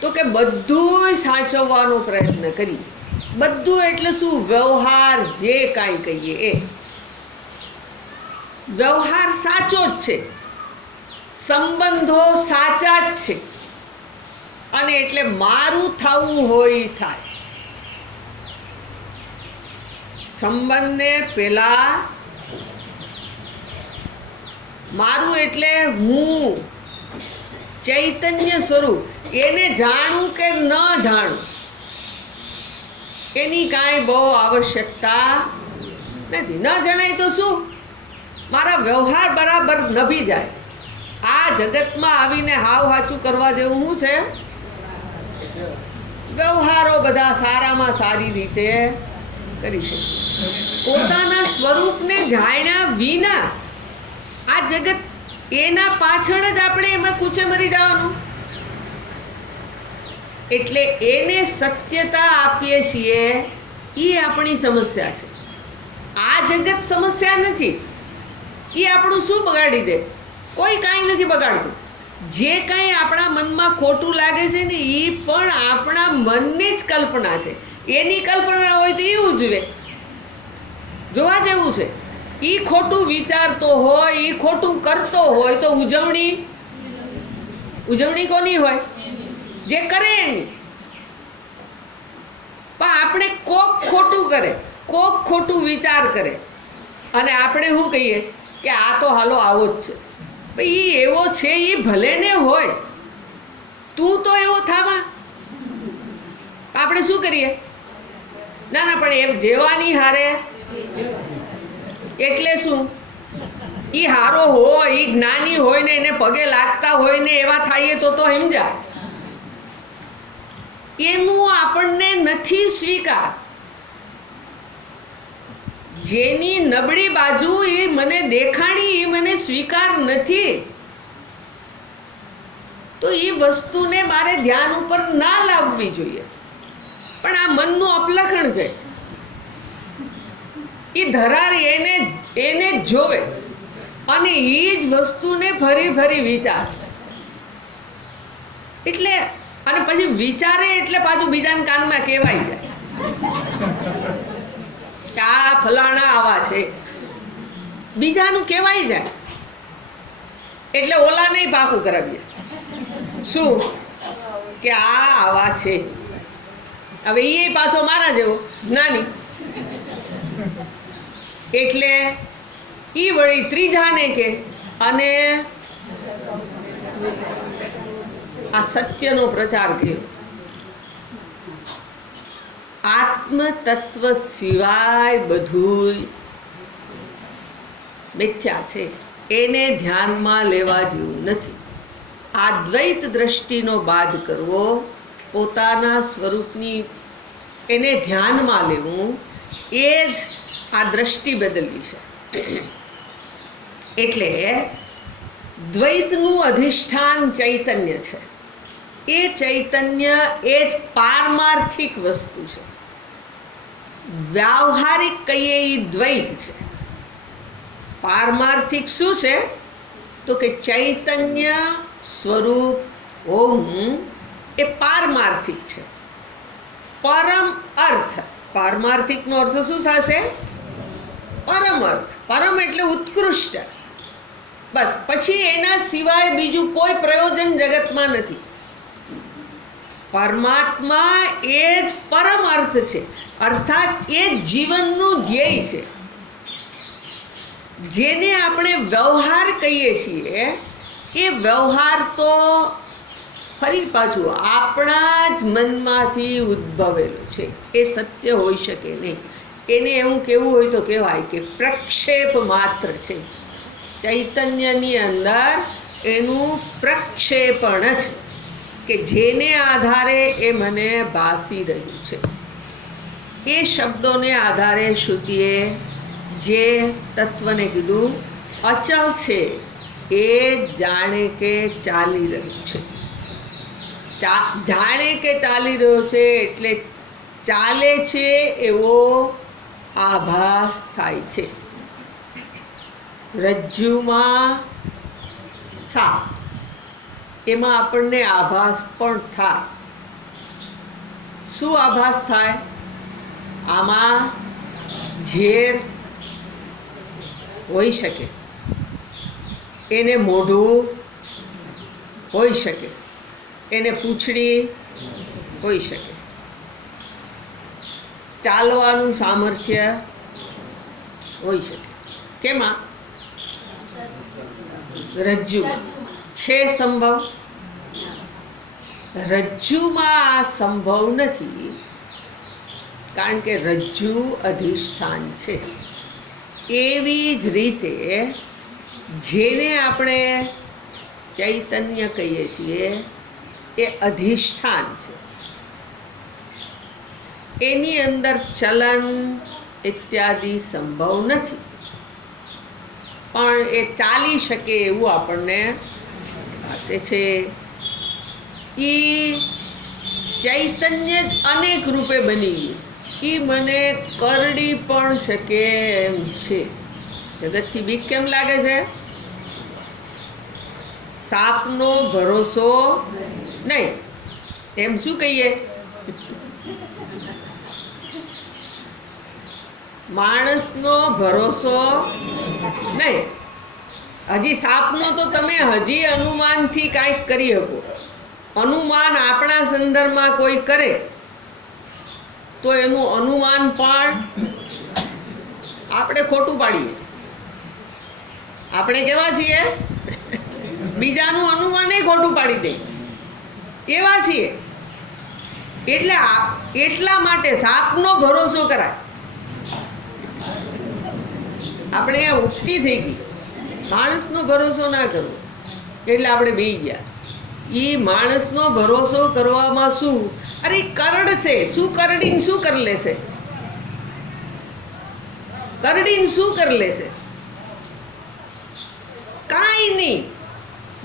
તો કે બધું સાચવવાનો પ્રયત્ન કરીએ. બધું એટલે શું? વ્યવહાર જે કાંઈ કહીએ એ વ્યવહાર સાચો જ છે, સંબંધો સાચા જ છે, અને એટલે મારું થવું હોય થાય. સંબંધને પેલા મારું એટલે હું ચૈતન્ય સ્વરૂપ, એને જાણું કે ન જાણું એની કાંઈ બહુ આવશ્યકતા નથી. ન જણાય તો શું, મારા વ્યવહાર બરાબર નભી જાય. આ જગતમાં આવીને હાવ હાચું કરવા જેવું શું છે? વ્યવહારો બધા સારામાં સારી રીતે કરી શકે. પોતાના સ્વરૂપને જાણ્યા વિના આ જગત, એના પાછળ જ આપણે એમાં કૂચે મરી જવાનું. એટલે એને સત્યતા આપીએ છીએ, એ આપણી સમસ્યા છે. આ જગત સમસ્યા નથી. એ આપણું શું બગાડી દે? કોઈ કાંઈ નથી બગાડતું. જે કાંઈ આપણા મનમાં ખોટું લાગે છે ને, એ પણ આપણા મનની જ કલ્પના છે. એની કલ્પના હોય તો એ ઉજવે, જોવા જેવું છે. એ ખોટું વિચારતો હોય, એ ખોટું કરતો હોય તો ઉજવણી કોની હોય? જે કરે એની. પણ આપણે કોક ખોટું કરે, કોક ખોટું વિચાર કરે, અને આપણે શું કહીએ કે આ તો હાલો આવો જ છે. ભાઈ એ એવો છે, એ ભલે ને હોય, તું તો એવો થાવા. આપણે શું કરીએ? ના ના, પણ એ જેવાની હારે એટલે શું? એ હારો હોય, એ જ્ઞાની હોય ને એને પગે લાગતા હોય ને એવા થાય તો સમજા. એનું આપણને નથી સ્વીકાર. જેની નબળી બાજુ એ મને દેખાણી, એ મને સ્વીકાર નથી, તો એ વસ્તુને મારે ધ્યાન ઉપર ના લાવવી જોઈએ. પણ આ મનનું અપલખણ છે. એ ધરાર એને જોવે અને એ જ વસ્તુને ફરી ફરી વિચાર. એટલે અને પછી વિચારે એટલે પાછું બીજાના કાનમાં કહેવાય જાય કે આ ફલાણા આવા છે. બીજાનું કહેવાય જાય એટલે ઓલા નહીં પાકું કરાવીએ. શું કે આ આવા છે. હવે એ પાછો મારા જેવો નાની, એટલે એ વળી ત્રીજાને કે, અને આ સત્યનો પ્રચાર કર્યો. આત્મ તત્વ સિવાય બધું મિથ્યા છે, એને ધ્યાનમાં લેવા જેવું નથી. આ દ્વૈત દ્રષ્ટિનો બાદ કરવો, પોતાના સ્વરૂપની એને ધ્યાનમાં લેવું, એ જ આ દ્રષ્ટિ બદલવી છે. એટલે દ્વૈતનું અધિષ્ઠાન ચૈતન્ય છે. એ ચૈતન્ય એ જ પારમાર્થિક વસ્તુ છે. વ્યાવહારિક કહીએ એ દ્વૈત છે. પારમાર્થિક શું છે? તો કે ચૈતન્ય સ્વરૂપ ઓમ એ પારમાર્થિક છે. પરમ અર્થ, પારમાર્થિકનો અર્થ શું થશે? પરમ અર્થ. પરમ એટલે ઉત્કૃષ્ટ. બસ, પછી એના સિવાય બીજું કોઈ પ્રયોજન જગતમાં નથી. પરમાત્મા એ જ પરમ અર્થ છે, અર્થાત એ જીવનનું ધ્યેય છે. જેને આપણે વ્યવહાર કહીએ છીએ, એ વ્યવહાર તો ફરી પાછું આપણા જ મનમાંથી ઉદ્ભવેલું છે. એ સત્ય હોઈ શકે નહીં. એને એવું કહેવું હોય તો કહેવાય કે પ્રક્ષેપ માત્ર છે. ચૈતન્યની અંદર એનું પ્રક્ષેપણ જ, કે જેને આધારે એ મને ભાસી રહ્યું છે. એ શબ્દોને આધારે શ્રુતિએ જે તત્વને કીધું અચળ છે, એ જાણે કે ચાલી રહ્યું છે. જાણે કે ચાલી રહ્યો છે એટલે ચાલે છે એવો આભાસ થાય છે. રજ્જુમાં સાપ, એમાં આપણને આભાસ પણ થાય. શું આભાસ થાય? આમાં ઝેર હોઈ શકે, એને મોઢું હોઈ શકે, એને પૂંછડી હોઈ શકે, ચાલવાનું સામર્થ્ય હોઈ શકે. કેમાં? રજ્જુમાં છે સંભવ. રજ્જુમાં આ સંભવ નથી. કારણ કે રજ્જુ અધિષ્ઠાન છે. એવી જ રીતે જેને આપણે ચૈતન્ય કહીએ છીએ એ અધિષ્ઠાન છે. એની અંદર ચલન ઇત્યાદિ સંભવ નથી, પણ એ ચાલી શકે એવું આપણને પાસે છે. એ ચૈતન્ય જ અનેક રૂપે બની ગયું. એ મને કરડી પણ શકે એમ છે. જગતથી બીક કેમ લાગે છે? સાપનો ભરોસો નહીં, એમ શું કહીએ? માણસનો ભરોસો નહીં. હજી સાપનો તો તમે હજી અનુમાનથી કાંઈક કરી શકો. અનુમાન આપણા સંદર્ભમાં કોઈ કરે તો એનું અનુમાન પણ આપણે ખોટું પાડીએ. આપણે કેવા છીએ? બીજાનું અનુમાન ખોટું પાડી દે એવા છીએ. એટલે એટલા માટે સાપનો ભરોસો કરાય. આપણે આ ઉક્તિ થઈ ગઈ, માણસનો ભરોસો ના કરવો, એટલે આપણે બેસી ગયા. એ માણસનો ભરોસો કરવામાં શું? અરે કરડશે. શું કરડીને શું કરી લેશે? કરડીને શું કરી લેશે? કાંઈ નહીં.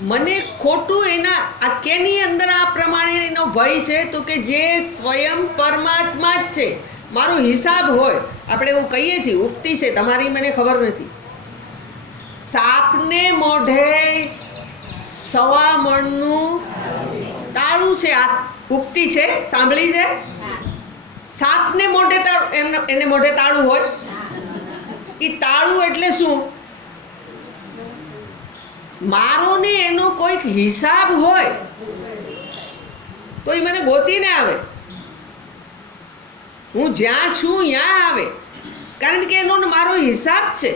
મને ખોટું એના આ કેની અંદર આ પ્રમાણે એનો ભય છે તો કે જે સ્વયં પરમાત્મા જ છે. મારો હિસાબ હોય, આપણે એવું કહીએ છીએ, ઉક્તિ છે, તમારી મને ખબર નથી. સાપને મોઢે 1.25 મણનું તાળું છે. આ ઉક્તિ છે, સાંભળી છે? સાપને મોઢે એને મોઢે તાળું હોય. એ તાળું એટલે શું? મારો ને એનો કોઈક હિસાબ હોય તો એ મને ગોતીને આવે. હું જ્યાં છું ત્યાં આવે, કારણ કે એનો મારો હિસાબ છે.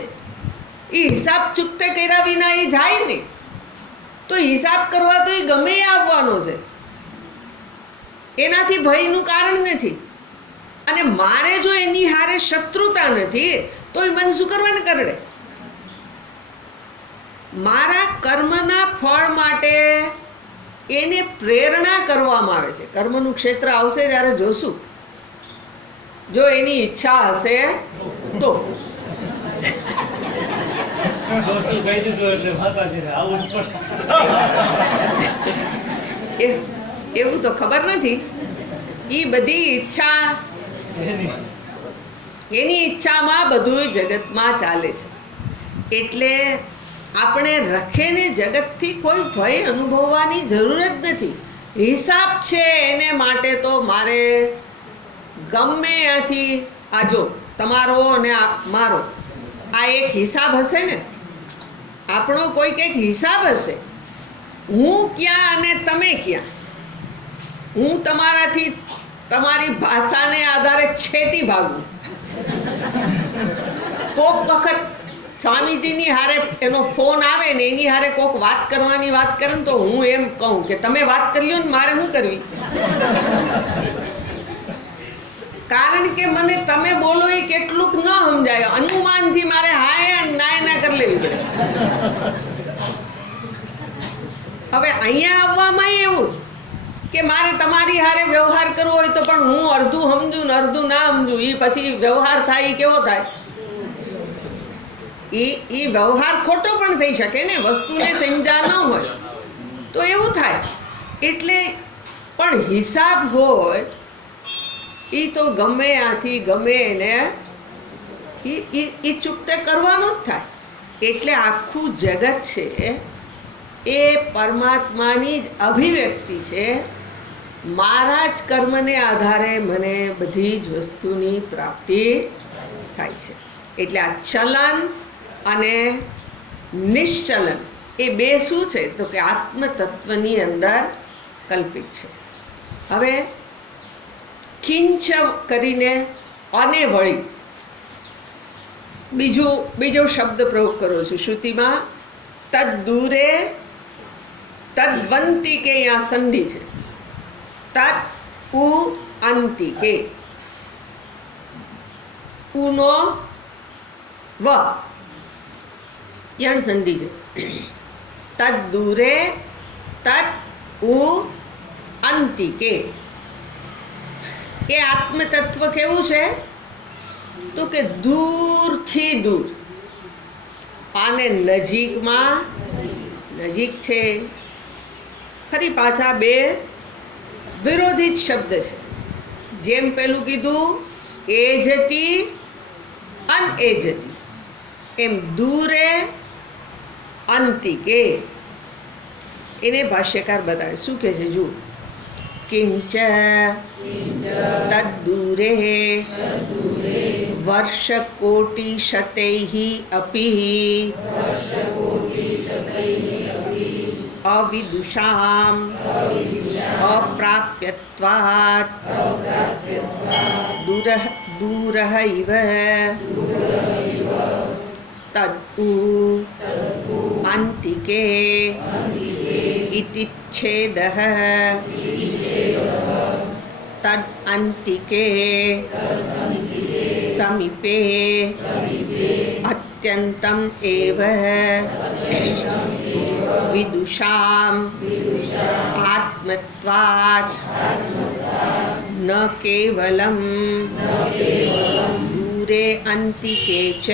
એ હિસાબ ચૂકતે કર્યા વિના એ જાય નહીં. તો હિસાબ કરવા તો એ ગમે આવવાનો છે. એનાથી ભયનું કારણ નથી. અને મારે જો એની હારે શત્રુતા નથી તો એ મને શું કરવાને કરડે? મારા કર્મના ફળ માટે એને પ્રેરણા કરવામાં આવે છે. કર્મનું ક્ષેત્ર આવશે ત્યારે જોશું, જો એની ઈચ્છા હશે તો. એવું તો ખબર નથી. એ બધી ઈચ્છા, એની ઈચ્છામાં બધું જગતમાં ચાલે છે. એટલે આપણે રખેને જગતથી કોઈ ભય અનુભવવાની જરૂર જ નથી. હિસાબ છે એને માટે તો મારે ગમે ત્યાંથી, આ જો તમારો અને મારો આ એક હિસાબ હશે ને, આપણો કોઈક એક હિસાબ હશે. હું ક્યાં અને તમે ક્યાં. હું તમારાથી તમારી ભાષાને આધારે છેટી ભાગું. કોક વખત સ્વામીજીની હારે એનો ફોન આવે ને એની હારે કોક વાત કરવાની વાત કરે ને તો હું એમ કહું કે તમે વાત કરી લ્યો ને, મારે શું કરવી? કારણ કે મને તમે બોલો એ કેટલુંક ન સમજાય. અનુમાનથી મારે હાય નાય ના કરી લેવી પડે. હવે અહીંયા આવવામાં એવું કે મારે તમારી હારે વ્યવહાર કરવો હોય તો પણ હું અડધું સમજું ને અડધું ના સમજું. એ પછી વ્યવહાર થાય એ કેવો થાય? એ વ્યવહાર ખોટો પણ થઈ શકે ને, વસ્તુને સમજા ન હોય તો એવું થાય. એટલે પણ હિસાબ હોય એ તો ગમે આથી ગમે એને એ ચૂકતે કરવાનું જ થાય. એટલે આખું જગત છે એ પરમાત્માની જ અભિવ્યક્તિ છે. મારા જ કર્મને આધારે મને બધી જ વસ્તુની પ્રાપ્તિ થાય છે. એટલે આ ચલન અને નિશ્ચલન એ બે શું છે તો કે આત્મતત્વની અંદર કલ્પિત છે. હવે કિંચ કરીને અને વળી બીજો શબ્દ પ્રયોગ કરું છું શ્રુતિમાં. તદ દૂરે તદ્વંતિકે, અહીંયા સંધિ છે. તદ ઉ અંતિકે. ઉનો વ યણ સંધિ છે. તદ દૂરે તદ ઉ અંતિકે. એ આત્મતત્વ કેવું છે? તો કે દૂરથી દૂર. આને નજીકમાં નજીક છે. ફરી પાછા બે વિરોધી જ શબ્દ છે. જેમ પેલું કીધું એજતી અનએજતી, એમ દૂરે અંતિકે. એને ભાષ્યકાર બતાવે શું કહે છે જુઓ. કિંચ તદ્દૂરે વર્ષકોટિશતૈઃ અપી અવિદુષામ અપ્રાપ્યત્વાत् દૂરઃ ઇવ તદ્ અંતિકે ઇતિ છેદઃ તદ્ અંતિકે સમીપે અત્યંતમ એવ વિદુષામ આત્મત્વાत् ન કેવલમ દૂરે અંતિકે ચ.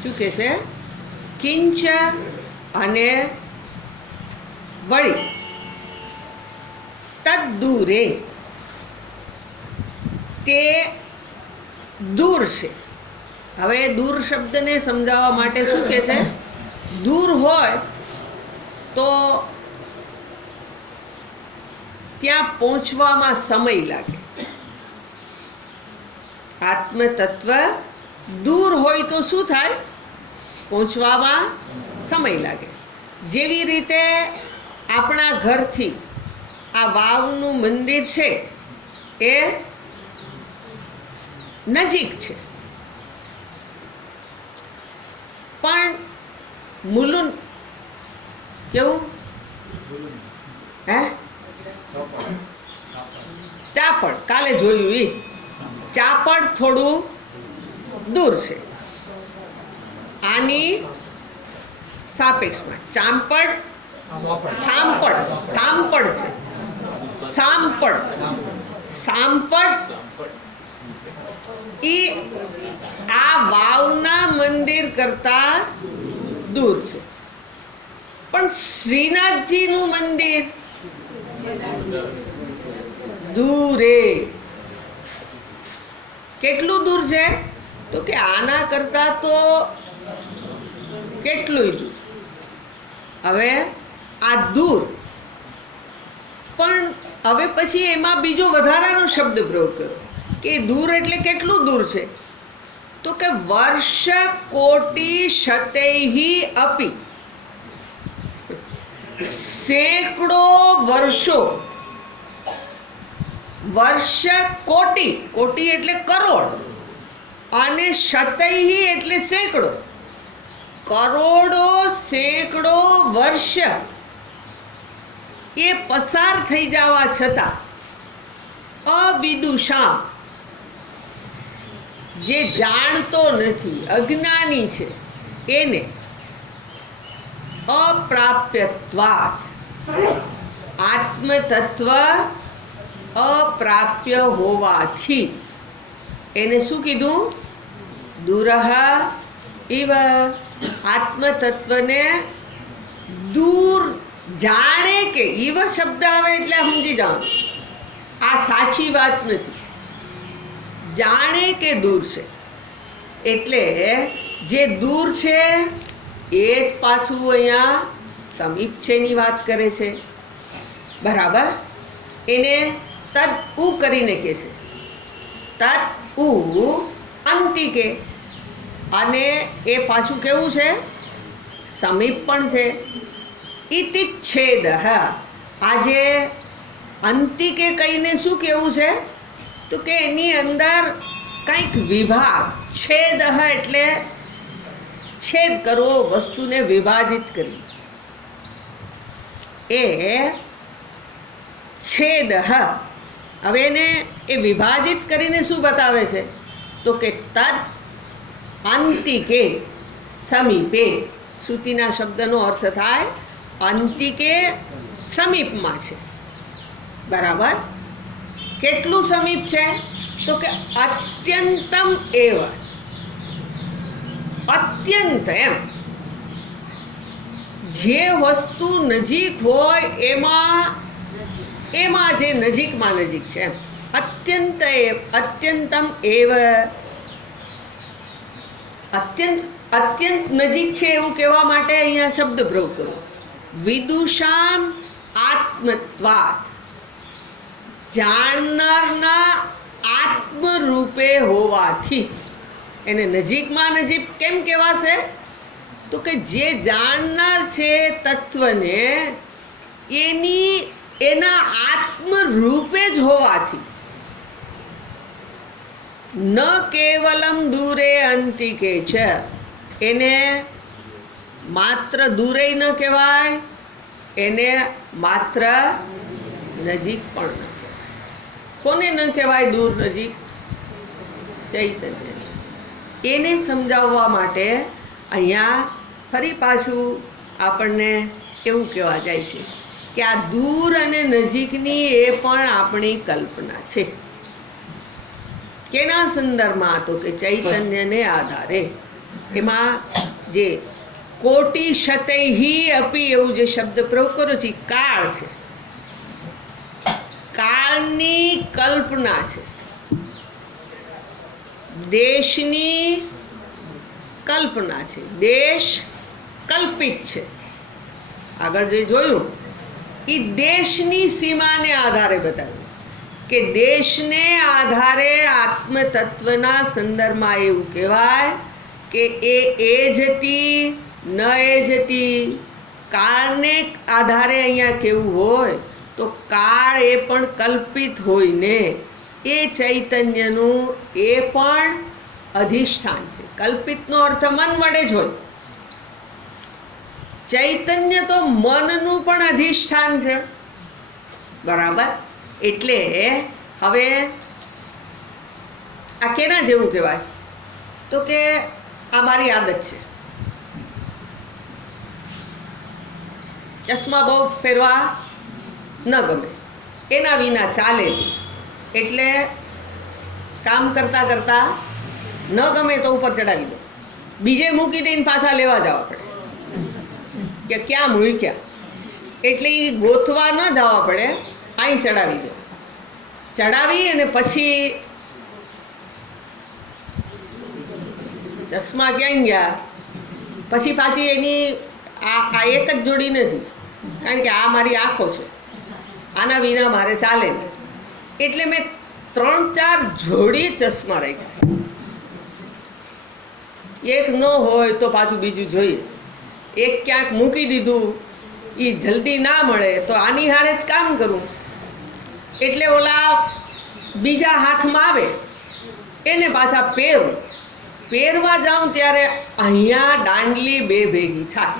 શું કહે છે? કિંચ અને વળી તદ દૂરે, તે દૂર છે. હવે દૂર શબ્દને સમજાવવા માટે શું કહે છે? દૂર હોય તો ત્યાં પહોંચવામાં સમય લાગે. આત્મતત્વ દૂર હોય તો શું થાય? પહોંચવામાં સમય લાગે. જેવી રીતે આપણા ઘરથી આ વાવનું મંદિર છે એ નજીક છે, પણ મુલુન કેવું હે ચાપડ, કાલે જોયું એ ચાપડ થોડું દૂર છે આની સાપેક્ષમાં. ચાંપડ સાંપડ સાંપડ છે, સાંપડ સાંપડ ઈ આ વાવના મંદિર કરતા દૂર છે. પણ શ્રીનાથજીનું મંદિર દૂરે. કેટલું દૂર છે? તો કે આના કરતા તો કેટલું દૂર. હવે આ દૂર, પણ હવે પછી એમાં બીજો વધારાનો શબ્દ પ્રયોગ કર્યો કે દૂર એટલે કેટલું દૂર છે? તો કે વર્ષ કોટી શતૈઃ અપી, સેંકડો વર્ષો. વર્ષ કોટી, કોટી એટલે કરોડ, અને શતૈઃ એટલે સેંકડો. કરોડો સેંકડો વર્ષ એ પસાર થઈ જવા છતાં અવિદુષામ, જે જાણતો નથી, અજ્ઞાની છે, એને અપ્રાપ્યત્વાत्, આત્મતત્વ અપ્રાપ્ય હોવાથી એને શું કીધું? દૂરઃ ઇવ. આત્મતત્વને દૂર જાણે કે, ઈવ શબ્દ આવે એટલે સમજી જાઓ આ સાચી વાત નથી. જાણે કે દૂર છે, એટલે જે દૂર છે એ જ પાછું અહીંયા સમીપ છેની વાત કરે છે. બરાબર. એને તદ ઉ કરીને કહે છે. તદ ઉ અંતિકે. અને એ પાછું કેવું છે? સમીપ પણ છે. ઇતિ છેદ. આજે અંતિકે કહીને શું કેવું છે? તો કે એની અંદર કંઈક વિભાગ. છેદ એટલે છેદ કરવો, વસ્તુને વિભાજિત કરવી. એ છેદ હવે એને એ વિભાજિત કરીને શું બતાવે છે તો કે તદ અંતિકે સમીપે. શ્રુતિના શબ્દનો અર્થ થાય અંતિકે, સમીપમાં છે. બરાબર. કેટલું સમીપ છે તો કે અત્યંતમ એવ, અત્યંત એમ. જે વસ્તુ નજીક હોય એમાં જે નજીકમાં નજીક છે એમ. અત્યંતમ એવ, અત્યંત નજીક છે એવું કહેવા માટે અહીંયા શબ્દ પ્રયોગ કરો. વિદુષામ આત્મત્વાત, જાણનારના આત્મરૂપે હોવાથી. એને નજીકમાં નજીક કેમ કહેવાશે તો કે જે જાણનાર છે તત્વને એના આત્મરૂપે જ હોવાથી. ન કેવલમ દૂરે અંતિકે છે, એને માત્ર દૂરે ન કહેવાય, એને માત્ર નજીક પણ ન કહેવાય. કોને ન કહેવાય દૂર નજીક? ચૈતન્ય. એને સમજાવવા માટે અહીંયા ફરી પાછું આપણને એવું કહેવા જાય છે કે આ દૂર અને નજીકની એ પણ આપણી કલ્પના છે. કેના સંદર્ભમાં તો કે ચૈતન્યને આધારે. એમાં જે કોટી શતૈહી અપી એવું જે શબ્દ પ્રયોગ કર્યો છે કાળ છે, કાળની કલ્પના છે, દેશની કલ્પના છે, દેશ કલ્પિત છે. આગળ જે જોયું એ દેશની સીમાને આધારે બતાવ્યું કે દેશને આધારે આત્મતત્વના સંદર્ભમાં એવું કહેવાય કે એ જતી ન એ જતી. કાળને આધારે અહીંયા કેવું હોય તો કાળ એ પણ કલ્પિત હોય ને એ ચૈતન્યનું એ પણ અધિષ્ઠાન છે. કલ્પિતનો અર્થ મન વડે જ હોય. ચૈતન્ય તો મનનું પણ અધિષ્ઠાન છે. બરાબર. એટલે હવે આ કેના જેવું કહેવાય તો કે આ મારી આદત છે, ચશ્મા બહુ પહેરવા ન ગમે, એના વિના ચાલે. એટલે કામ કરતાં કરતાં ન ગમે તો ઉપર ચડાવી દો, બીજે મૂકી દઈને પાછા લેવા જવા પડે કે ક્યાં મૂક્યા. એટલે એ ગોતવા ન જવા પડે, અહીં ચડાવી દો. ચડાવી અને પછી ચશ્મા ક્યાં ગયા પછી પાછી એની આ એક જ જોડી નથી, કારણ કે આ મારી આંખો છે, આના વિના મારે ચાલે નહીં. એટલે મેં 3-4 જોડી ચશ્મા રાખ્યા છે. એક ન હોય તો પાછું બીજું જોઈએ. એક ક્યાંક મૂકી દીધું, એ જલ્દી ના મળે તો આની હારે જ કામ કરું. એટલે ઓલા બીજા હાથમાં આવે એને પાછા પહેરું. પહેરવા જાઉં ત્યારે અહીંયા દાંડલી બે ભેગી થાય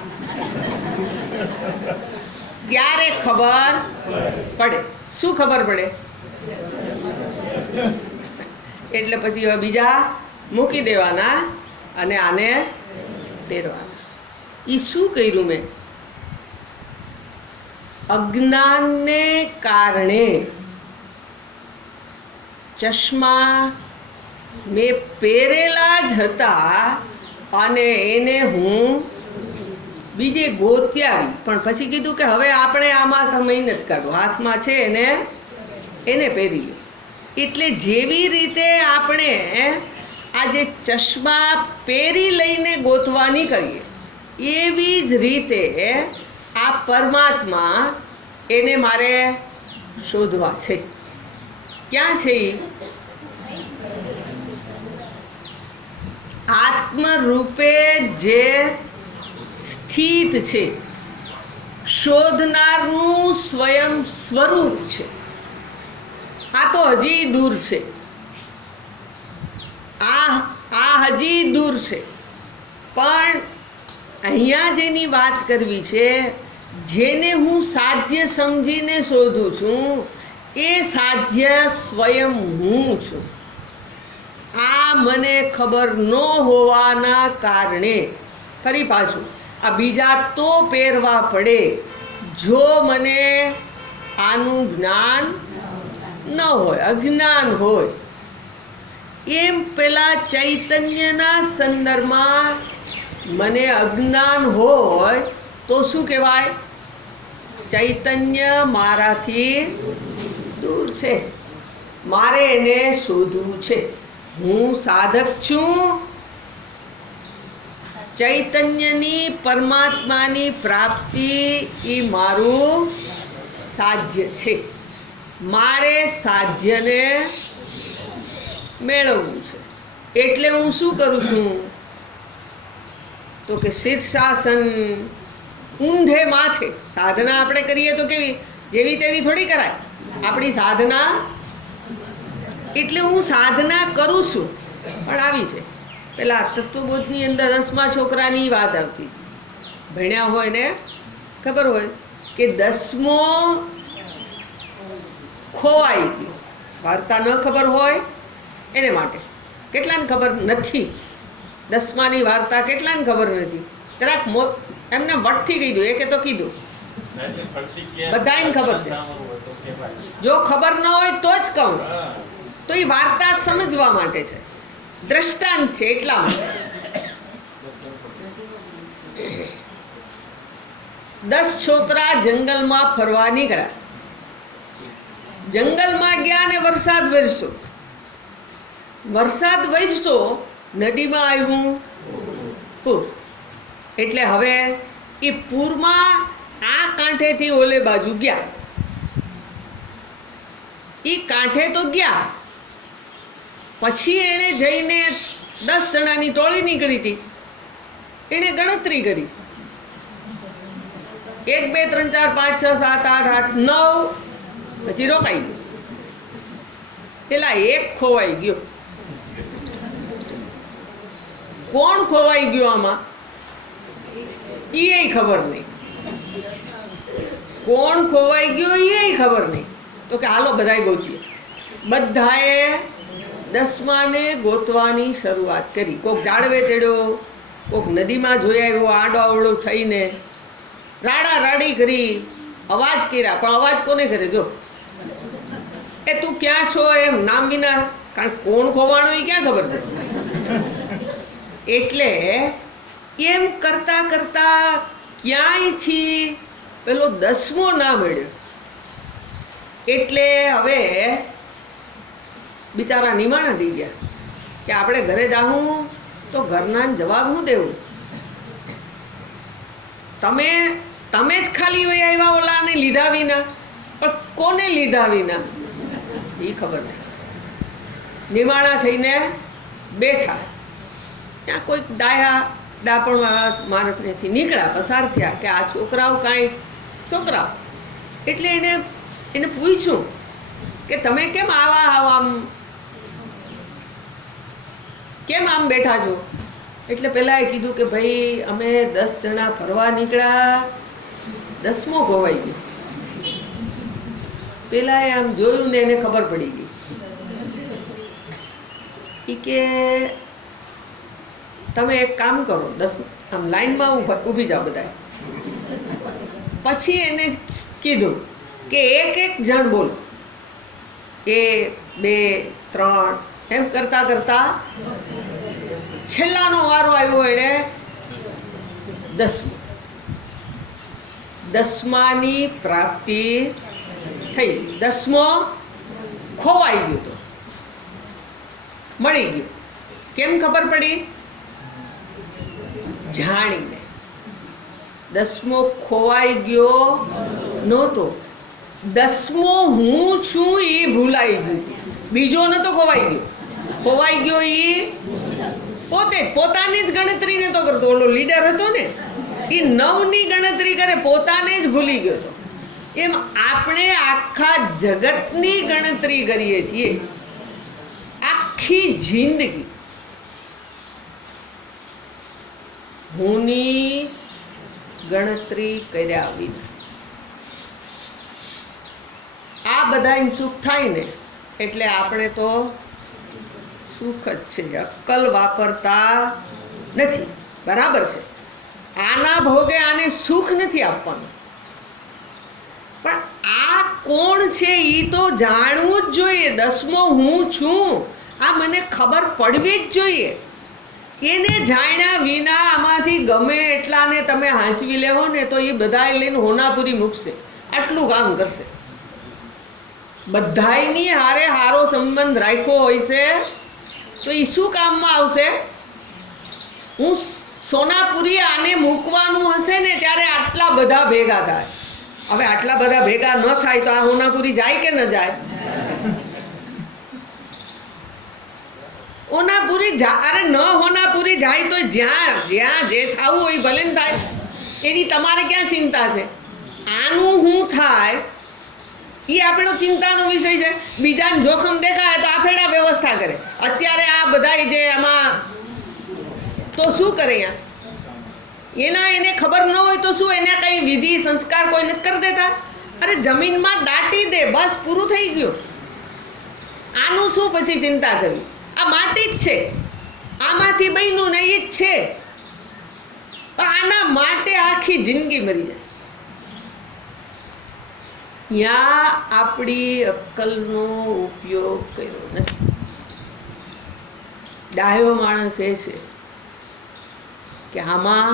ત્યારે ખબર પડે. શું ખબર પડે? એટલે પછી હવે બીજા મૂકી દેવાના અને આને પહેરવાના. એ શું કર્યું મેં? અજ્ઞાનને કારણે ચશ્મા મેં પહેરેલા જ હતા અને એને હું બીજે ગોત્યા. પણ પછી કીધું કે હવે આપણે આમાં સમય નથી કાઢવો, હાથમાં છે એને પહેરી લો. એટલે જેવી રીતે આપણે આ જે ચશ્મા પહેરી લઈને ગોતવા નીકળીએ એવી જ રીતે આ પરમાત્મા એને મારે શોધવા છે. ક્યાં છે એ? આત્મરૂપે જે સ્થિત છે, શોધનારનું સ્વયં સ્વરૂપ છે. આ તો હજી દૂર છે, આ હજી દૂર છે. પણ અહીંયા જેની વાત કરવી છે, જેને હું સાધ્ય સમજીને શોધું છું એ સાધ્ય સ્વયં હું છું. આ મને ખબર ન હોવાના કારણે, ફરી પાછું, આ બીજા તો પહેરવા પડે જો મને આનું જ્ઞાન ન હોય, અજ્ઞાન હોય. એમ પેલા ચૈતન્યના સંદર્ભમાં મને અજ્ઞાન હોય તો શું કહેવાય? ચૈતન્ય મારાથી દૂર છે, મારે એને શોધવું છે. હું સાધક છું. ચૈતન્યની પરમાત્માની પ્રાપ્તિ એ મારું સાધ્ય છે. મારે સાધ્યને મેળવવું છે. એટલે હું શું કરું છું? તો કે શીર્ષાસન, ઊંધે માથે. સાધના આપણે કરીએ તો કેવી? જેવી તેવી થોડી કરાય. આપણી સાધના, એટલે હું સાધના કરું છું. પણ આવી છે પેલા તત્વબોધની અંદર 10મા છોકરાની વાત આવતી. ભણ્યા હોય ને ખબર હોય કે 10મો ખોવાઈ ગયો. વાર્તા ન ખબર હોય એને માટે. કેટલાને ખબર નથી? 10માની વાર્તા કેટલાને ખબર નથી? જરાક એમને વટથી કીધું, એકે તો કીધું, બધાને ખબર છે. જો ખબર ન હોય તો જ કહું, તો એ વાર્તા સમજવા માટે છે, દ્રષ્ટાંત છે, એટલા માટે. 10 છોકરા જંગલમાં ફરવા નીકળ્યા. જંગલમાં ગયા ને વરસાદ વરસ્યો. વરસાદ વરસ્યો, નદીમાં આવ્યું પૂર. એટલે હવે એ પૂરમાં આ કાંઠેથી ઓલે બાજુ ગયા. એ કાંઠે તો ગયા, પછી એણે જઈને 10 જણાની ટોળી નીકળી હતી. એણે ગણતરી કરી, 1 2 3 4 5 6 7 8 8 9, પછી રોકાઈ ગયું. પેલા એક ખોવાઈ ગયો. કોણ ખોવાઈ ગયો આમાં? એ ખબર નહીં. કોણ ખોવાઈ ગયો એ ખબર નહીં. તો કે હાલો બધાએ ગોતીએ. બધાએ 10માને ગોતવાની શરૂઆત કરી. કોક ઝાડવે ચડ્યો, કોક નદીમાં જોઈ આવ્યો આડો અવળો થઈને, રાડા રાડી કરી, અવાજ કર્યા. પણ અવાજ કોને કરે? જો એ તું ક્યાં છો એમ નામ વિના. કારણ કોણ ખોવાણો એ ક્યાં ખબર છે? એટલે એમ કરતા કરતા ક્યાંયથી પેલો 10મો ના મળ્યો. એટલે હવે બિચારા નિમાણા થઈ ગયા કે આપણે ઘરે જાવું તો ઘરના જવાબ શું દેવું? તમે જ ખાલી હોય આવ્યા ઓલાને લીધા વિના, પણ કોને લીધા વિના એ ખબર નહીં. નિમાણા થઈને બેઠા. ત્યાં કોઈક ડાપણ માણસનેથી નીકળ્યા, પસાર થયા કે આ છોકરાઓ કાંઈ છોકરાઓ. એટલે એને પૂછ્યું કે તમે કેમ આમ બેઠા છો? એટલે પેલા એ કીધું કે ભાઈ અમે 10 જણા ફરવા નીકળ્યા, 10મો ખોવાઈ ગયો. પેલા એ આમ જોયું ને એને ખબર પડી ગઈ. એ કે તમે એક કામ કરો, 10 આમ લાઈનમાં ઊભી જાઓ બધા. પછી એને કીધું કે એક જણ બોલો, 1 2 3 એમ કરતા કરતા છેલ્લાનો વારો આવ્યો. એને 10માની પ્રાપ્તિ થઈ. 10મો ખોવાઈ ગયો તો મળી ગયો. કેમ ખબર પડી? જાણીને. 10મો ખોવાઈ ગયો નહોતો, 10મો હું છું એ ભૂલાઈ ગયું. બીજો નતો ખોવાઈ ગયો. ખોવાઈ ગયો એ પોતાની જ ગણતરી નતો કરતો. ઓલો લીડર હતો ને, એ 9ની ગણતરી કરે, પોતાને જ ભૂલી ગયો હતો. એમ આપણે આખા જગતની ગણતરી કરીએ છીએ. આખી જિંદગી હુંની ગણતરી કર્યા વિના. આ બધાય સુખ થાય ને એટલે આપણે તો સુખ જ છે, અક્કલ વાપરતા નથી. બરાબર છે, આના ભોગે આને સુખ નથી આપવાનું, પણ આ કોણ છે એ તો જાણવું જ જોઈએ. 10મો હું છું આ મને ખબર પડવી જ જોઈએ. એને જાણ્યા વિના આમાંથી ગમે એટલાને તમે હાંચવી લેવો ને તો એ બધાય લઈને હોનાપુરી મૂકશે, આટલું કામ કરશે. બધાયની હારે હારો સંબંધ રાખ્યો હોય છે તો એ શું કામમાં આવશે? હું સોનાપુરી આને મૂકવાનું હશે ને ત્યારે આટલા બધા ભેગા થાય. હવે આટલા બધા ભેગા ન થાય તો આ હોનાપુરી જાય કે ન જાય? હોનાપુરી અરે ન હોનાપુરી જાય તો જ્યાં જ્યાં જે થવું હોય ભલે ને થાય, એની તમારે ક્યાં ચિંતા છે? આનું શું થાય એ આપણો ચિંતાનો વિષય છે. બીજાને જોખમ દેખાય તો આફેડા વ્યવસ્થા કરે. અત્યારે આ બધા જે આમાં તો શું કરે? એને ખબર ન હોય તો શું એને કંઈ વિધિ સંસ્કાર કોઈ નથી કરી દેતા? અરે જમીનમાં દાટી દે, બસ પૂરું થઈ ગયું. આનું શું પછી ચિંતા કરવી? આ માટી જ છે, આમાંથી બન્યું ને એ જ છે, પણ આના માટે આખી જિંદગી મરી જાય. ત્યાં આપણી અક્કલનો ઉપયોગ કર્યો નથી. ડાયો માણસ એ છે કે આમાં,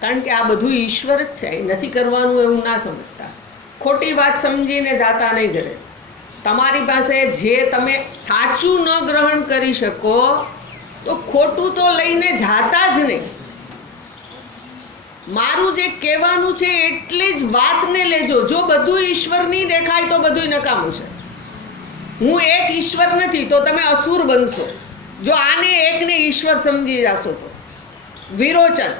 કારણ કે આ બધું ઈશ્વર જ છે, નથી કરવાનું એવું ના સમજતા. ખોટી વાત સમજીને જાતા નહીં ઘરે. તમારી પાસે જે તમે સાચું ન ગ્રહણ કરી શકો તો ખોટું તો લઈને જાતા જ નહીં. મારું જે કહેવાનું છે એટલી જ વાતને લેજો. જો બધું ઈશ્વરની દેખાય તો બધું નકામું છે. હું એક ઈશ્વર નથી તો તમે અસુર બનશો. જો આને એકને ઈશ્વર સમજી જશો તો. વિરોચન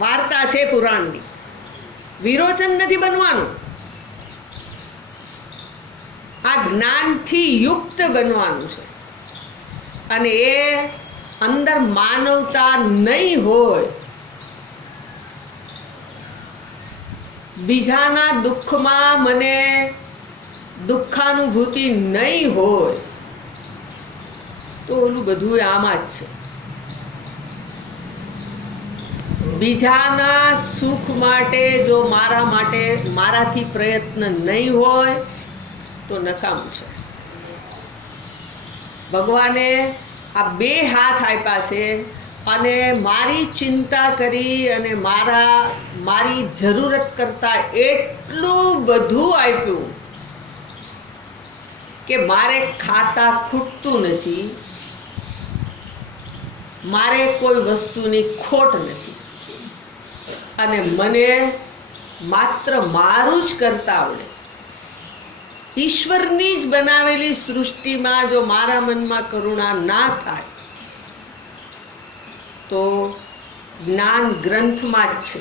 વાર્તા છે પુરાણની, વિરોચન નથી બનવાનું. આ જ્ઞાનથી યુક્ત બનવાનું છે. અને એ અંદર માનવતા નહીં હોય, બીજાના દુઃખમાં મને દુઃખાનુભૂતિ નહીં હોય તો ઓલું બધું આમાં જ છે. બીજાના સુખ માટે જો મારાથી પ્રયત્ન નહીં હોય તો નકામું છે. ભગવાને આ બે હાથ આપ્યા છે અને મારી ચિંતા કરી અને મારી જરૂરત કરતાં એટલું બધું આપ્યું કે મારે ખાતા ખૂટતું નથી, મારે કોઈ વસ્તુની ખોટ નથી, અને મને માત્ર મારું જ કરતા આવડે. ઈશ્વરની જ બનાવેલી સૃષ્ટિમાં જો મારા મનમાં કરુણા ના થાય તો જ્ઞાન ગ્રંથમાં જ છે.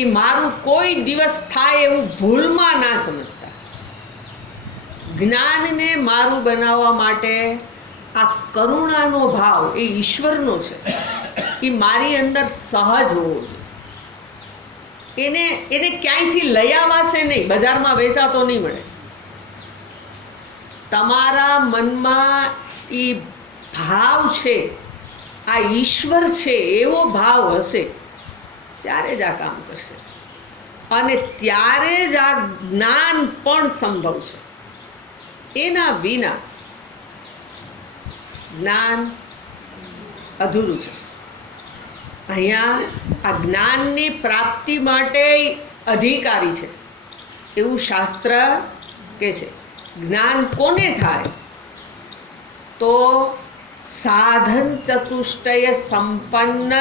એ મારું કોઈ દિવસ થાય એવું ભૂલમાં ના સમજતા. જ્ઞાનને મારું બનાવવા માટે આ કરુણાનો ભાવ એ ઈશ્વરનો છે, એ મારી અંદર સહજ હોવો જોઈએ. એને ક્યાંયથી લઈ આવાશે નહીં, બજારમાં વેચાતો નહીં મળે. તમારા મનમાં એ ભાવ છે, આ ઈશ્વર છે એવો ભાવ હશે ત્યારે જ આ કામ કરશે, અને ત્યારે જ આ જ્ઞાન પણ સંભવ છે. એના વિના જ્ઞાન અધૂરું છે. અહીંયા આ જ્ઞાનની પ્રાપ્તિ માટે અધિકારી છે એવું શાસ્ત્ર કહે છે. જ્ઞાન કોને થાય તો સાધન ચતુષ્ટય સંપન્ન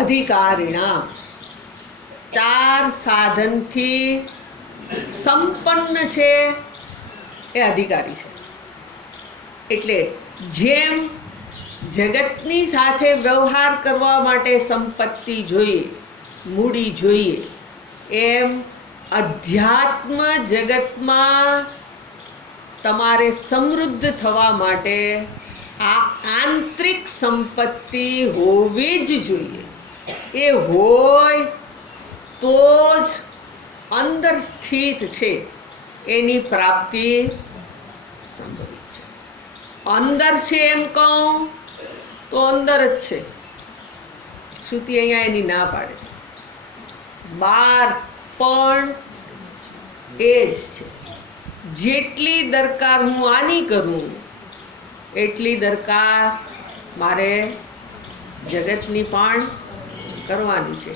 અધિકારીણા. 4 સાધનથી સંપન્ન છે એ અધિકારી છે. એટલે જેમ જગતની સાથે વ્યવહાર કરવા માટે સંપત્તિ જોઈએ, મૂડી જોઈએ, એમ અધ્યાત્મ જગતમાં તમારે સમૃદ્ધ થવા માટે આ આંતરિક સંપત્તિ હોવી જ જોઈએ. એ હોય તો જ અંદર સ્થિત છે એની પ્રાપ્તિ સંભવિત છે. અંદર છે એમ કહું તો અંદર જ છે. શ્રુતિ અહીંયા એની ના પાડે છે. બહાર પણ એ જ છે. જેટલી દરકાર હું આની કરું એટલી દરકાર મારે જગતની પણ કરવાની છે.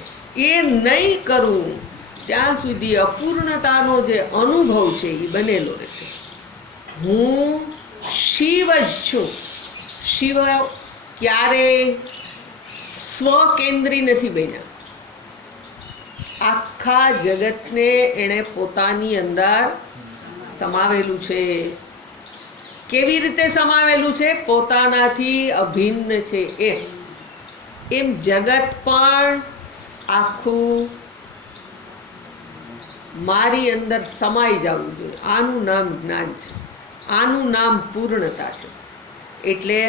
એ નહીં કરું ત્યાં સુધી અપૂર્ણતાનો જે અનુભવ છે એ બનેલો રહેશે. હું શિવ જ છું. શિવ ક્યારેય સ્વકેન્દ્રી નથી બન્યા. આખા જગતને એણે પોતાની અંદર સમાવેલું છે. કેવી રીતે સમાવેલું છે? પોતાનાથી અભિન્ન છે એમ જગત પણ આખું મારી અંદર સમાઈ જવું જોઈએ. આનું નામ જ્ઞાન છે. આનું નામ પૂર્ણતા છે. એટલે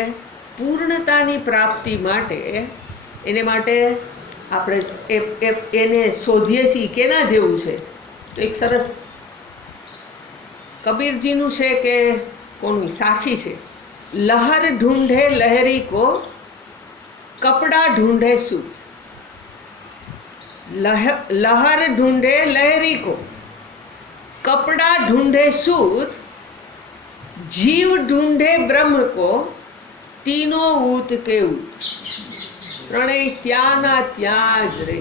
પૂર્ણતાની પ્રાપ્તિ માટે એને માટે આપણે એને શોધીએ છીએ. કેના જેવું છે? તો એક સરસ કબીરજીનું છે કે કોની સાખી છે. લહર ઢૂંઢે લહેરી કો કપડા ઢૂંઢે સૂત. लहर ढूंढे लहरी को कपड़ा ढूंढे सूत जीव ढूंढे ब्रह्म को तीनों ऊत के ऊत. ત્રણેય ત્યાંના ત્યાં જ રહે.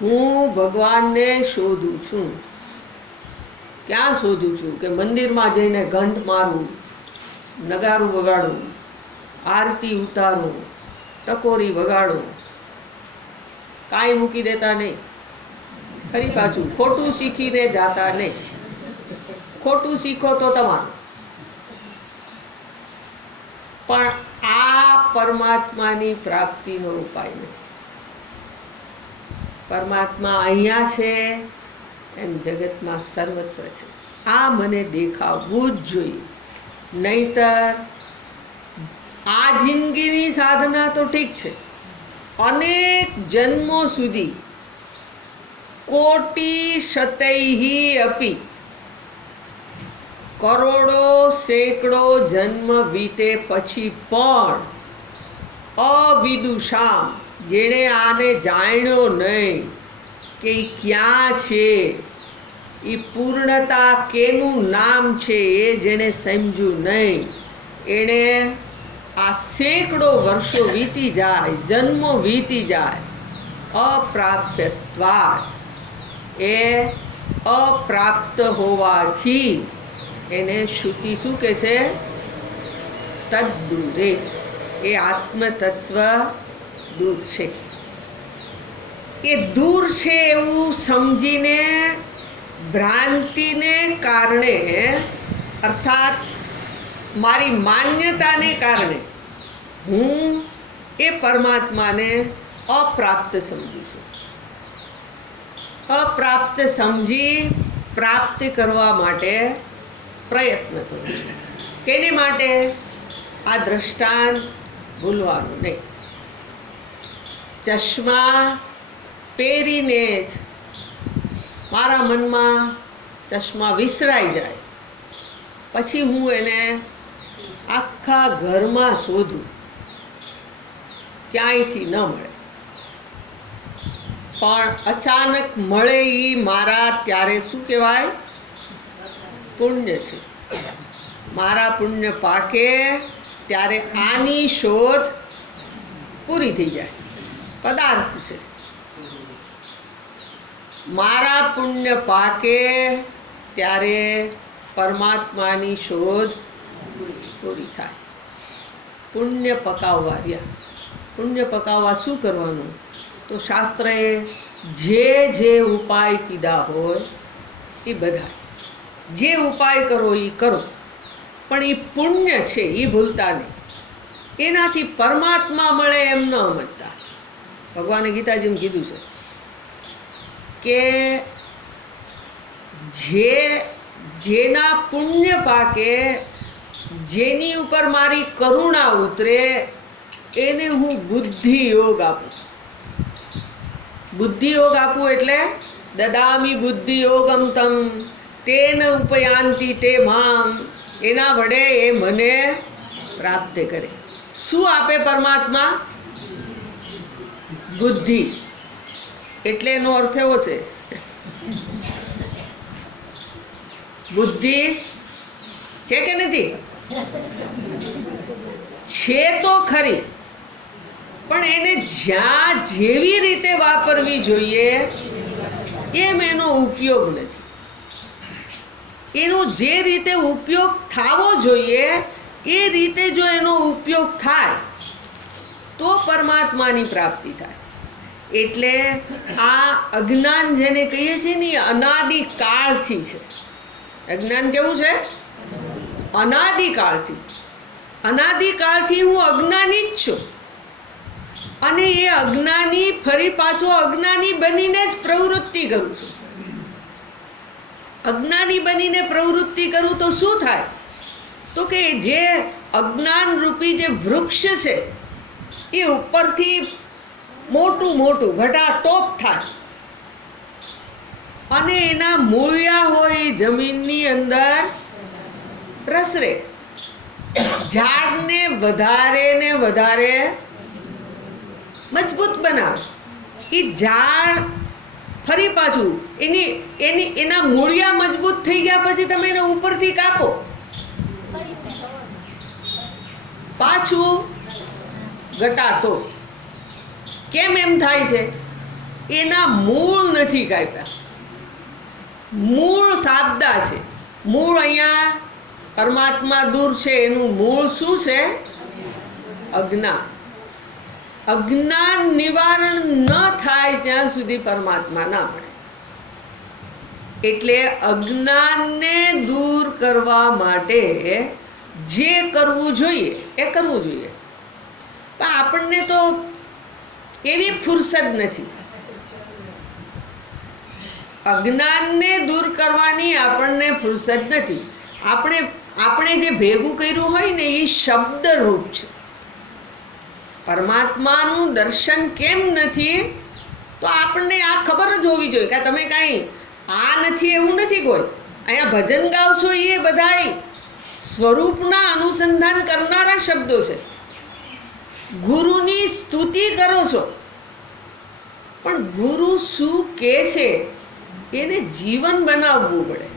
હું ભગવાનને શોધું છું. ક્યાં શોધું છું? કે મંદિરમાં જઈને ઘંટ મારું, નગારું વગાડું, આરતી ઉતારું, ટકોરી વગાડું, કાંઈ મૂકી દેતા નહીં. ફરી પાછું ખોટું શીખીને જાતા નહીં. ખોટું શીખો તો તમારું. પણ આ પરમાત્માની પ્રાપ્તિનો ઉપાય નથી. પરમાત્મા અહીંયા છે એમ જગતમાં સર્વત્ર છે. આ મને દેખાવવું જ જોઈએ. નહીતર આ જિંદગીની સાધના તો ઠીક છે, અનેક જન્મો સુધી કોટી શતૈહી અપી કરોડો સેંકડો જન્મ વીતે પછી પણ અવિદુષામ જેણે આને જાણ્યો નહીં કે એ ક્યાં છે, એ પૂર્ણતા કેનું નામ છે એ જેણે સમજ્યું નહીં, એણે આ સેંકડો વર્ષો વીતી જાય, જન્મો વીતી જાય, અપ્રાપ્યત્વાત એ અપ્રાપ્ત હોવાથી એને શ્રુતિ શું કહે છે? તદ્દૂરે. એ આત્મતત્વ દૂર છે. એ દૂર છે એવું સમજીને ભ્રાંતિને કારણે અર્થાત મારી માન્યતાને કારણે હું એ પરમાત્માને અપ્રાપ્ત સમજું છું. અપ્રાપ્ત સમજી પ્રાપ્ત કરવા માટે પ્રયત્ન કરું છું. કેને માટે? આ દ્રષ્ટાંત ભૂલવાનું નહીં. ચશ્મા પહેરીને જ મારા મનમાં ચશ્મા વિસરાઈ જાય, પછી હું એને આખા ઘરમાં શોધું, ક્યાંયથી ન મળે. પણ અચાનક મળે એ મારા ત્યારે શું કહેવાય? પુણ્ય છે. મારા પુણ્ય પાકે ત્યારે આની શોધ પૂરી થઈ જાય. પદાર્થ છે. મારા પુણ્ય પાકે ત્યારે પરમાત્માની શોધ પૂરી થાય. પુણ્ય પકાવવા રહ્યા. પુણ્ય પકાવવા શું કરવાનું? તો શાસ્ત્રએ જે ઉપાય કીધા હોય એ બધા, જે ઉપાય કરો એ કરો, પણ એ પુણ્ય છે એ ભૂલતા નહીં. એનાથી પરમાત્મા મળે એમ ન સમજતા. ભગવાને ગીતાજીમાં કીધું છે કે જેના પુણ્ય પાકે, જેની ઉપર મારી કરુણા ઉતરે, એને હું બુદ્ધિ યોગ આપું. બુદ્ધિ યોગ આપું એટલે દદામી બુદ્ધિ યોગમ તમ તેન ઉપયાંતિ તે મામ, એના વડે એ મને પ્રાપ્ત કરે. શું આપે પરમાત્મા? બુદ્ધિ. એટલે એનો અર્થ એવો છે, બુદ્ધિ છે કે નથી? છે તો ખરી, પણ એને જ્યાં જેવી રીતે વાપરવી જોઈએ એમ એનો ઉપયોગ નથી. એનો જે રીતે ઉપયોગ થવો જોઈએ એ રીતે જો એનો ઉપયોગ થાય તો પરમાત્માની પ્રાપ્તિ થાય. એટલે આ અજ્ઞાન જેને કહીએ છીએ ને એ અનાદિકાળથી છે. અજ્ઞાન કેવું છે? અનાદિકાળથી. અનાદિકાળથી હું અજ્ઞાની જ છું, અને એ અજ્ઞાની ફરી પાછો અજ્ઞાની બનીને જ પ્રવૃત્તિ કરું છું. અજ્ઞાની બનીને પ્રવૃત્તિ કરું તો શું થાય? તો કે જે અજ્ઞાન રૂપી જે વૃક્ષ છે એ ઉપરથી મોટું મોટું ઘટાટોપ થાય, અને એના મૂળિયા હોય એ જમીનની અંદર પ્રસરે, ઝાડને વધારે ને વધારે મજબૂત બનાવે. એ ઝાડ ફરી પાછું એના મૂળિયા મજબૂત થઈ ગયા પછી તમે એને ઉપરથી કાપો, પાછું ઘટાટો. કેમ એમ થાય છે? એના મૂળ નથી કાપ્યા. મૂળ સાબદા છે. મૂળ અહીંયા પરમાત્મા દૂર છે, એનું મૂળ શું છે? અજ્ઞાન. અજ્ઞાન નિવારણ ન થાય ત્યાં સુધી પરમાત્મા ના મળે. એટલે અજ્ઞાનને દૂર કરવા માટે જે કરવું જોઈએ એ કરવું જોઈએ. પણ આપણને તો એવી ફુરસદ નથી. અજ્ઞાનને દૂર કરવાની આપણને ફુરસદ નથી. આપણે જે ભેગું કર્યું હોય ને એ શબ્દ રૂપ છે. પરમાત્માનું દર્શન કેમ નથી? તો આપણને આ ખબર જ હોવી જોઈએ કે તમે કાંઈ આ નથી એવું નથી. કોઈ અહીંયા ભજન ગાવ છો એ બધાય સ્વરૂપના અનુસંધાન કરનારા શબ્દો છે. ગુરુની સ્તુતિ કરો છો, પણ ગુરુ શું કહે છે એને જીવન બનાવવું પડે.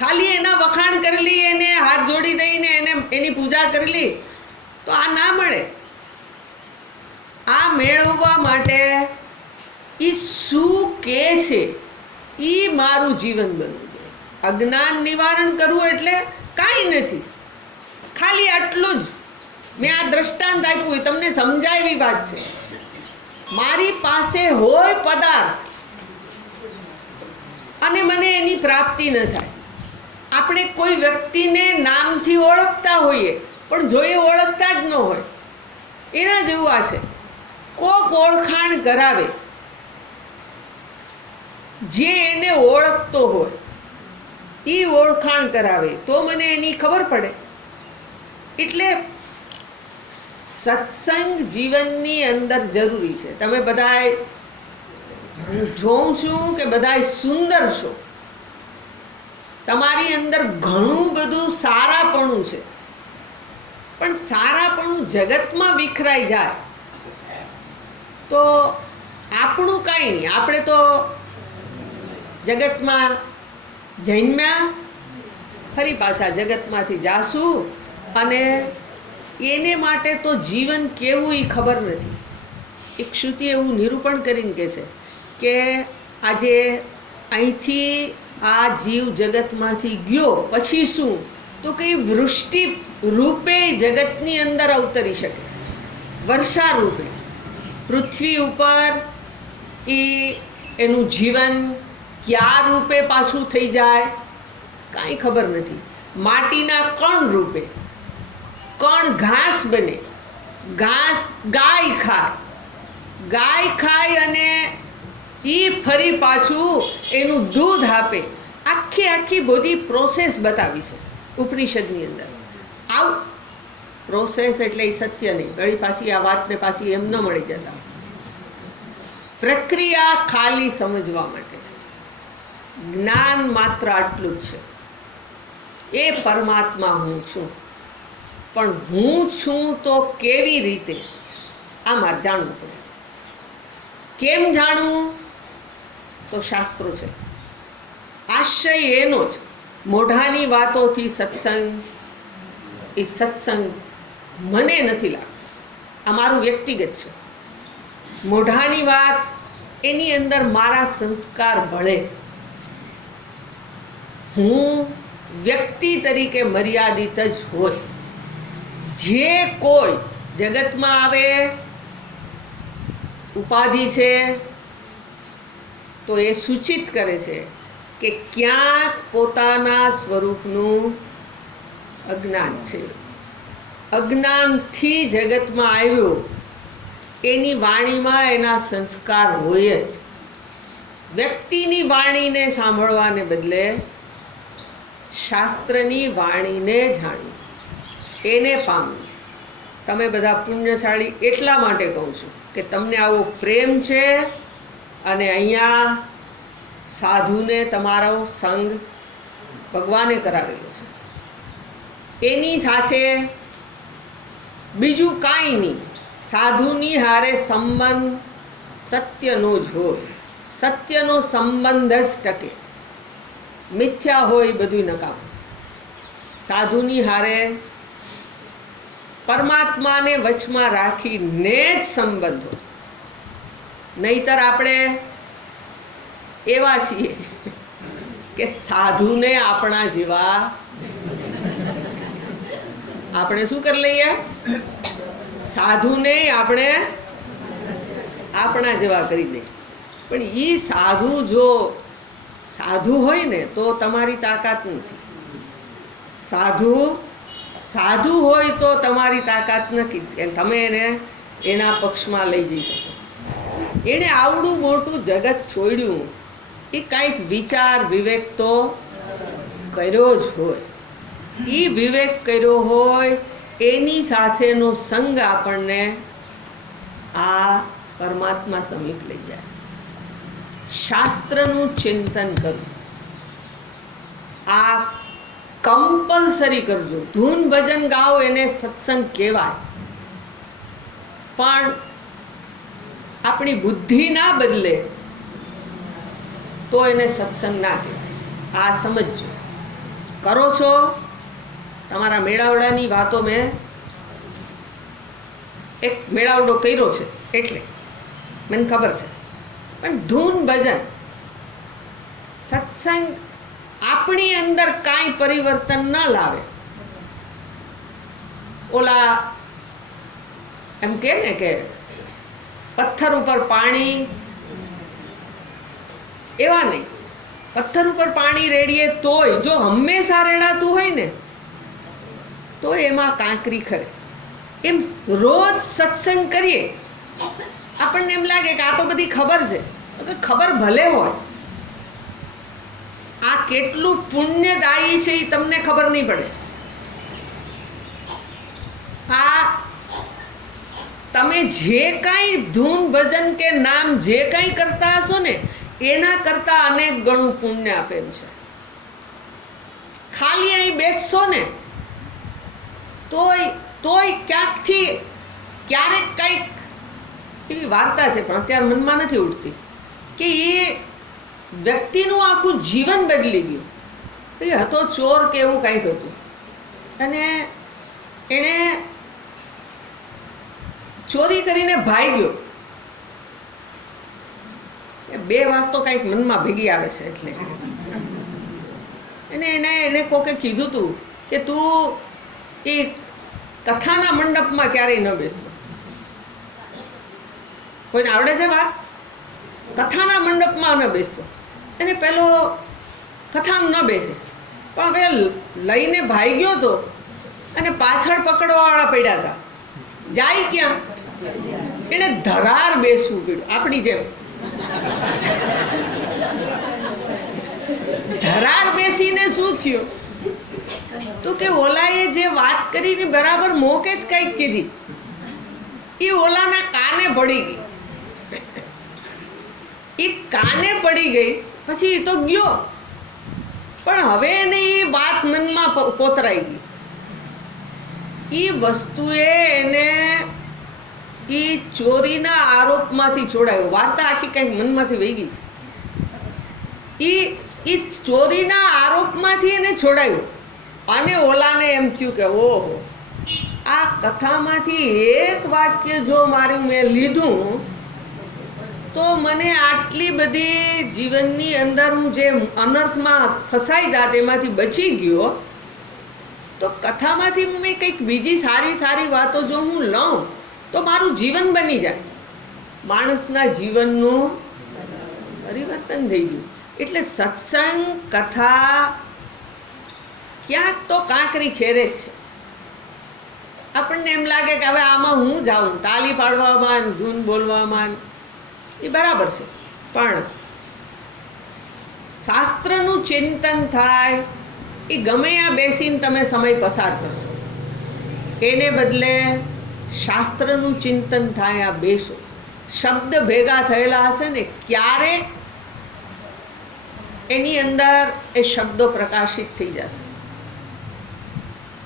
ખાલી એના વખાણ કરેલી, એને હાથ જોડી દઈને એની પૂજા કરેલી તો આ ના મળે. આ મેળવવા માટે એ શું કહે છે એ મારું જીવન બનવું જોઈએ. અજ્ઞાન નિવારણ કરવું એટલે કાંઈ નથી, ખાલી આટલું જ. મેં આ દ્રષ્ટાંત આપ્યું, તમને સમજાય એવી વાત છે. મારી પાસે હોય પદાર્થ અને મને એની પ્રાપ્તિ ન થાય. આપણે કોઈ વ્યક્તિને નામથી ઓળખતા હોઈએ પણ જો એ ઓળખતા જ ન હોય, એના જેવું આ છે. કોક ઓળખાણ કરાવે, જે એને ઓળખતો હોય એ ઓળખાણ કરાવે તો મને એની ખબર પડે. એટલે સત્સંગ જીવનની અંદર જરૂરી છે. તમે બધાય, હું જોઉં છું કે બધાય સુંદર છો, તમારી અંદર ઘણું બધું સારાપણું છે, પણ સારાપણું જગતમાં વિખરાઈ જાય તો આપણું કાંઈ નહીં. આપણે તો જગતમાં જન્મ્યા, ફરી પાછા જગતમાંથી જાશું, અને એને માટે તો જીવન કેવું એ ખબર નથી. એક શ્રુતિ એવું નિરૂપણ કરીને કહે છે કે આજે અહીંથી આ જીવ જગતમાંથી ગયો પછી શું? તો કે વૃષ્ટિ રૂપે જગતની અંદર અવતરી શકે, વર્ષા રૂપે. પૃથ્વી ઉપર એનું જીવન ક્યાં રૂપે પાછું થઈ જાય કાંઈ ખબર નથી. માટીના કણ રૂપે, કણ ઘાસ બને, ઘાસ ગાય ખાય, ગાય ખાય અને એ ફરી પાછું એનું દૂધ આપે. આખી બધી પ્રોસેસ બતાવી છે ઉપનિષદની અંદર. આવું પ્રોસેસ એટલે એ સત્ય નહીં. ઘણી પાછી આ વાતને પાછી એમ ન મળી જતા. પ્રક્રિયા ખાલી સમજવા માટે છે. જ્ઞાન માત્ર આટલું જ છે, એ પરમાત્મા હું છું. પણ હું છું તો કેવી રીતે, આ મારે જાણવું પડે. કેમ જાણવું? તો શાસ્ત્રો છે. આશય એનો જ, મોઢાની વાતોથી સત્સંગ, એ સત્સંગ મને નથી લાગતું. આ મારું વ્યક્તિગત છે. મોઢાની વાત, એની અંદર મારા સંસ્કાર ભળે. હું વ્યક્તિ તરીકે મર્યાદિત જ હોય. જે કોઈ જગતમાં આવે, ઉપાધિ છે, તો એ સૂચિત કરે છે કે ક્યાંક પોતાના સ્વરૂપનું અજ્ઞાન છે. અજ્ઞાનથી જગતમાં આવ્યો, એની વાણીમાં એના સંસ્કાર હોય જ. વ્યક્તિની વાણીને સાંભળવાને બદલે શાસ્ત્રની વાણીને જાણવી, એને પામવું. તમે બધા પુણ્યશાળી એટલા માટે કહું છું કે તમને આવો પ્રેમ છે અને અહીંયા સાધુને તમારો સંગ ભગવાને કરાવેલો છે. એની સાથે બીજું કાંઈ નહીં, સાધુની હારે સંબંધ સત્યનો જ હોય. સત્યનો સંબંધ જ ટકે. મિથ્યા હોય બધું નકામું. સાધુની હારે પરમાત્માને વચમાં રાખીને જ સંબંધ હોય. નહીતર આપણે એવા છીએ કે સાધુને આપણા જેવા આપણે શું કરી લઈએ? સાધુને આપણે આપણા જેવા કરી દઈએ. પણ એ સાધુ જો સાધુ હોય ને તો તમારી તાકાત નથી. સાધુ હોય તો તમારી તાકાત નથી. તમે એને એના પક્ષમાં લઈ જઈ શકો. એણે આવડું મોટું જગત છોડ્યું, એ કાંઈક વિચાર વિવેક તો કર્યો જ હોય. એ વિવેક કર્યો હોય, એની સાથેનો સંગ આપણને આ પરમાત્મા સમીપ લઈ જાય. શાસ્ત્રનું ચિંતન કરવું, આ કમ્પલસરી કરજો. ધૂન ભજન ગાઓ એને સત્સંગ કહેવાય, પણ આપણી બુદ્ધિ ના બદલે તો એને સત્સંગ ના કહેવાય. આ સમજજો. કરો છો તમારા મેળાવડાની વાતો, મેં એક મેળાવડો કર્યો છે એટલે મને ખબર છે. પણ ધૂન ભજન સત્સંગ આપણી અંદર કાંઈ પરિવર્તન ન લાવે. ઓલા એમ કે ને કે પથ્થર ઉપર પાણી, એવા નહીં. પથ્થર ઉપર પાણી રેડીએ તોય જો હંમેશા રેડાતું હોય ને તો એમાં કાંકરી ખરે. એમ રોજ સત્સંગ કરીએ, આપણને એમ લાગે કે આ તો બધી ખબર છે. ખબર ભલે હોય, આ કેટલું પુણ્યદાયી છે એ તમને ખબર નહીં પડે. આ તમે જે કાંઈ ધૂન ભજન કે નામ જે કાંઈ કરતા હશો ને એના કરતાં અનેક ગણું પુણ્ય આપે એમ છે. ખાલી અહીં બેસશો ને તોય ક્યાંકથી ક્યારેક કંઈક એવી વાર્તા છે, પણ અત્યારે મનમાં નથી ઉઠતી, કે એ વ્યક્તિનું આખું જીવન બદલી ગયું. એ હતો ચોર કે એવું કંઈક હતું, અને એણે ચોરી કરીને ભાગ્યો. બે વાત તો કંઈક મનમાં ભેગી આવે છે. એટલે એને કોકે કીધું હતું કે તું એ કથાના મંડપમાં ક્યારેય ન બેસતો. કોઈને આવડે છે વાત? કથાના મંડપમાં ન બેસતો. એને પેલો કથામાં ન બેસે, પણ હવે લઈને ભાગ્યો તો, અને પાછળ પકડવાવાળા પડ્યા હતા. જાય ક્યાં? એને ધરાર બેસવું પડ્યું. આપણી જેમ ધરાર બેસીને શું થયું? તો કે ઓલાએ જે વાત કરીને બરાબર મોકે જ કંઈક કીધી, એ ઓલાના કાને ભળી ગઈ. એ કાને પડી ગઈ, પછી એ તો ગયો, પણ હવે એને એ વાત મનમાં કોતરાઈ ગઈ. એ વસ્તુએ એને એ ચોરીના આરોપમાંથી છોડાયો. વાર્તા આખી કંઈક મનમાંથી વહી ગઈ છે. એ ચોરીના આરોપમાંથી એને છોડાયો. અને ઓલાને એમ થયું કે ઓહો, આ કથામાંથી એક વાક્ય જો મારું મેં લીધું તો મને આટલી બધી જીવનની અંદર હું જે અનર્થમાં ફસાઈ જાત એમાંથી બચી ગયો. તો કથામાંથી મેં કંઈક બીજી સારી સારી વાતો જો હું લઉં તો મારું જીવન બની જાય. માણસના જીવનનું પરિવર્તન થઈ ગયું. એટલે સત્સંગ કથા ક્યાંક તો કાંકરી ખેરે જ છે. આપણને એમ લાગે કે હવે આમાં હું જાઉં તાલી પાડવામાં, ધૂન બોલવામાં, એ બરાબર છે, પણ શાસ્ત્રનું ચિંતન થાય એ ગમે ત્યાં બેસીને તમે સમય પસાર કરશો. એને બદલે શાસ્ત્રનું ચિંતન થાય, આ બેસો. શબ્દ ભેગા થયેલા હશે ને, ક્યારેક એની અંદર એ શબ્દો પ્રકાશિત થઈ જશે.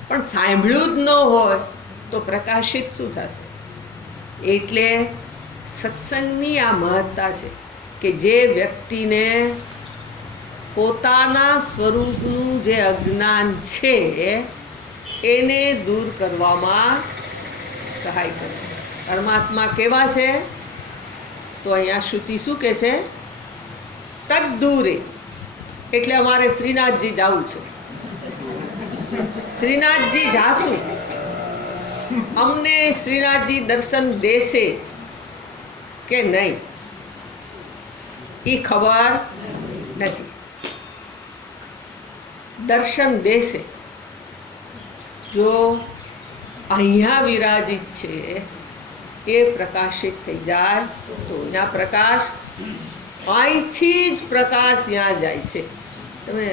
પણ સાંભળ્યું જ ન હોય તો પ્રકાશિત શું થશે? એટલે સત્સંગની આ મહત્તા છે કે જે વ્યક્તિને પોતાના સ્વરૂપનું જે અજ્ઞાન છે એને દૂર કરવામાં સહાય કરે છે. પરમાત્મા કેવા છે? તો અહીંયા શ્રુતિ શું કહે છે? તદ દૂરે. એટલે અમારે શ્રીનાથજી જવું છે. શ્રીનાથજી જાશું, અમને શ્રીનાથજી દર્શન દેશે કે નહીં એ ખબર નથી. દર્શન દેશે. જો અહીંયા વિરાજિત છે એ પ્રકાશિત થઈ જાય તો અહીંયા પ્રકાશ, અહીંથી જ પ્રકાશ ત્યાં જાય છે. તમે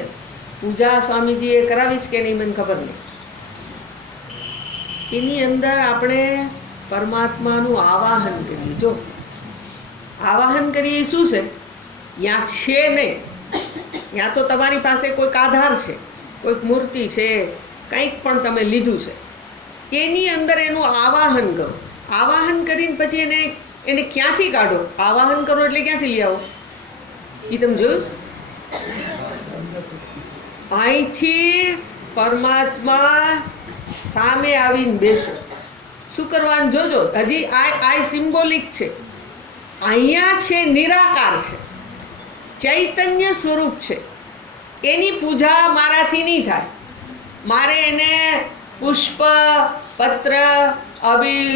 પૂજા સ્વામીજીએ કરાવી છે કે નહીં મને ખબર નહીં. એની અંદર આપણે પરમાત્માનું આવાહન કરીએ. જો આવાહન કરીએ શું છે? ત્યાં છે નહીં, ત્યાં તો તમારી પાસે કોઈક આધાર છે, કોઈક મૂર્તિ છે, કંઈક પણ તમે લીધું છે, એની અંદર એનું આવાહન કરો. આવાહન કરીને પછી એને ક્યાંથી કાઢો? આવાહન કરો એટલે ક્યાંથી લઈ આવો? એ તમે જોયું છે? અહીંથી પરમાત્મા સામે આવીને બેસો. શું કરવાનું જોજો. હજી આ સિમ્બોલિક છે. અહીંયા છે નિરાકાર છે, ચૈતન્ય સ્વરૂપ છે. એની પૂજા મારાથી નહીં થાય. મારે એને પુષ્પ, પત્ર, અબીલ,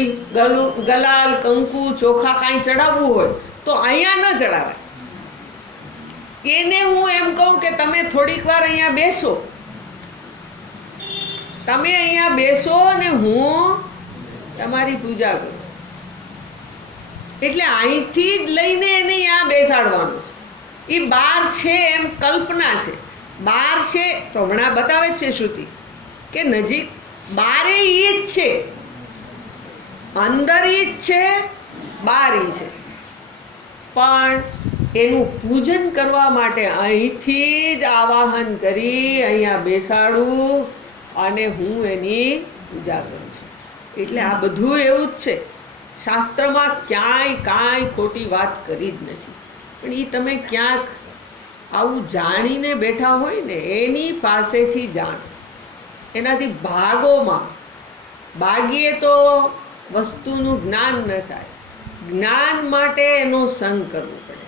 ગલાલ, કંકુ, ચોખા કાંઈ ચડાવવું હોય તો અહીંયા ન ચડાવાય. એને હું એમ કહું કે તમે થોડીક વાર અહીંયા બેસો, તમે અહીંયા બેસો અને હું તમારી પૂજા કરું. એટલે અહીંથી જ લઈને એને અહીંયા બેસાડવાનું. એ બહાર છે એમ કલ્પના છે. બહાર છે તો હમણાં બતાવે જ છે શ્રુતિ કે નજીક બારે ઈ જ છે, અંદર ઈ જ છે, બહાર ઈ છે. પણ એનું પૂજન કરવા માટે અહીંથી જ આવાહન કરી અહીંયા બેસાડું અને હું એની પૂજા કરું છું. એટલે આ બધું એવું જ છે. શાસ્ત્રમાં ક્યાંય કાંઈ ખોટી વાત કરી જ નથી. પણ એ તમે ક્યાંક આવું જાણીને બેઠા હોય ને, એની પાસેથી જાણો. એનાથી ભાગોમાં ભાગીએ તો વસ્તુનું જ્ઞાન ન થાય. જ્ઞાન માટે એનો સંગ કરવો પડે.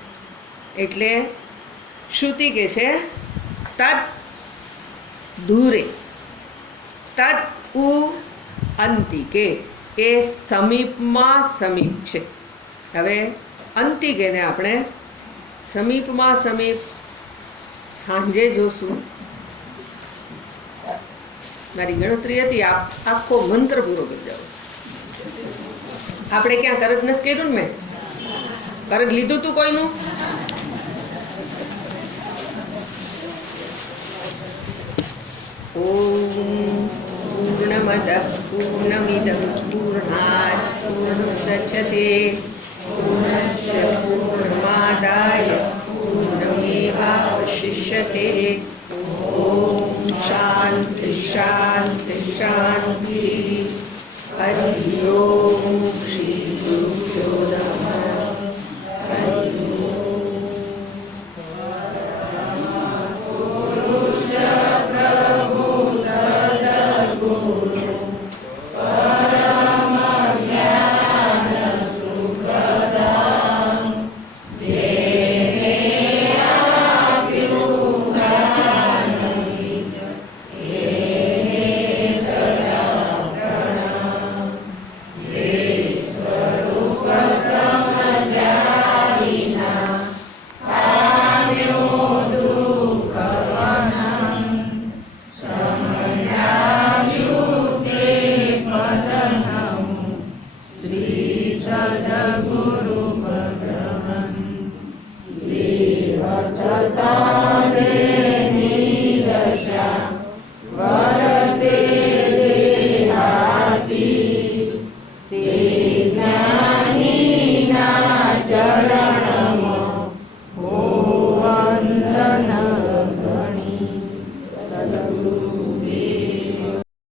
એટલે શ્રુતિ કહે છે તત દૂરે, તત ઉ અંતિકે. એ સમીપમાં સમીપ છે. હવે અંતિકેને આપણે સમીપમાં સમીપ સાંજે જોશું. મારી ગણતરી હતી આખો મંત્ર પૂરો કરી જાવ. આપણે ક્યાં કરજ નથી કર્યું ને? મેં કરજ લીધું તું કોઈનું? ઓમ પૂર્ણમદ પૂર્ણમિદં પૂર્ણાત પૂર્ણમુદચ્યતે पूर्णस्य पूर्णमादाय पूर्णमेवावशिष्यते। ॐ शान्ति शान्ति शान्तिः। हरि ओम। श्री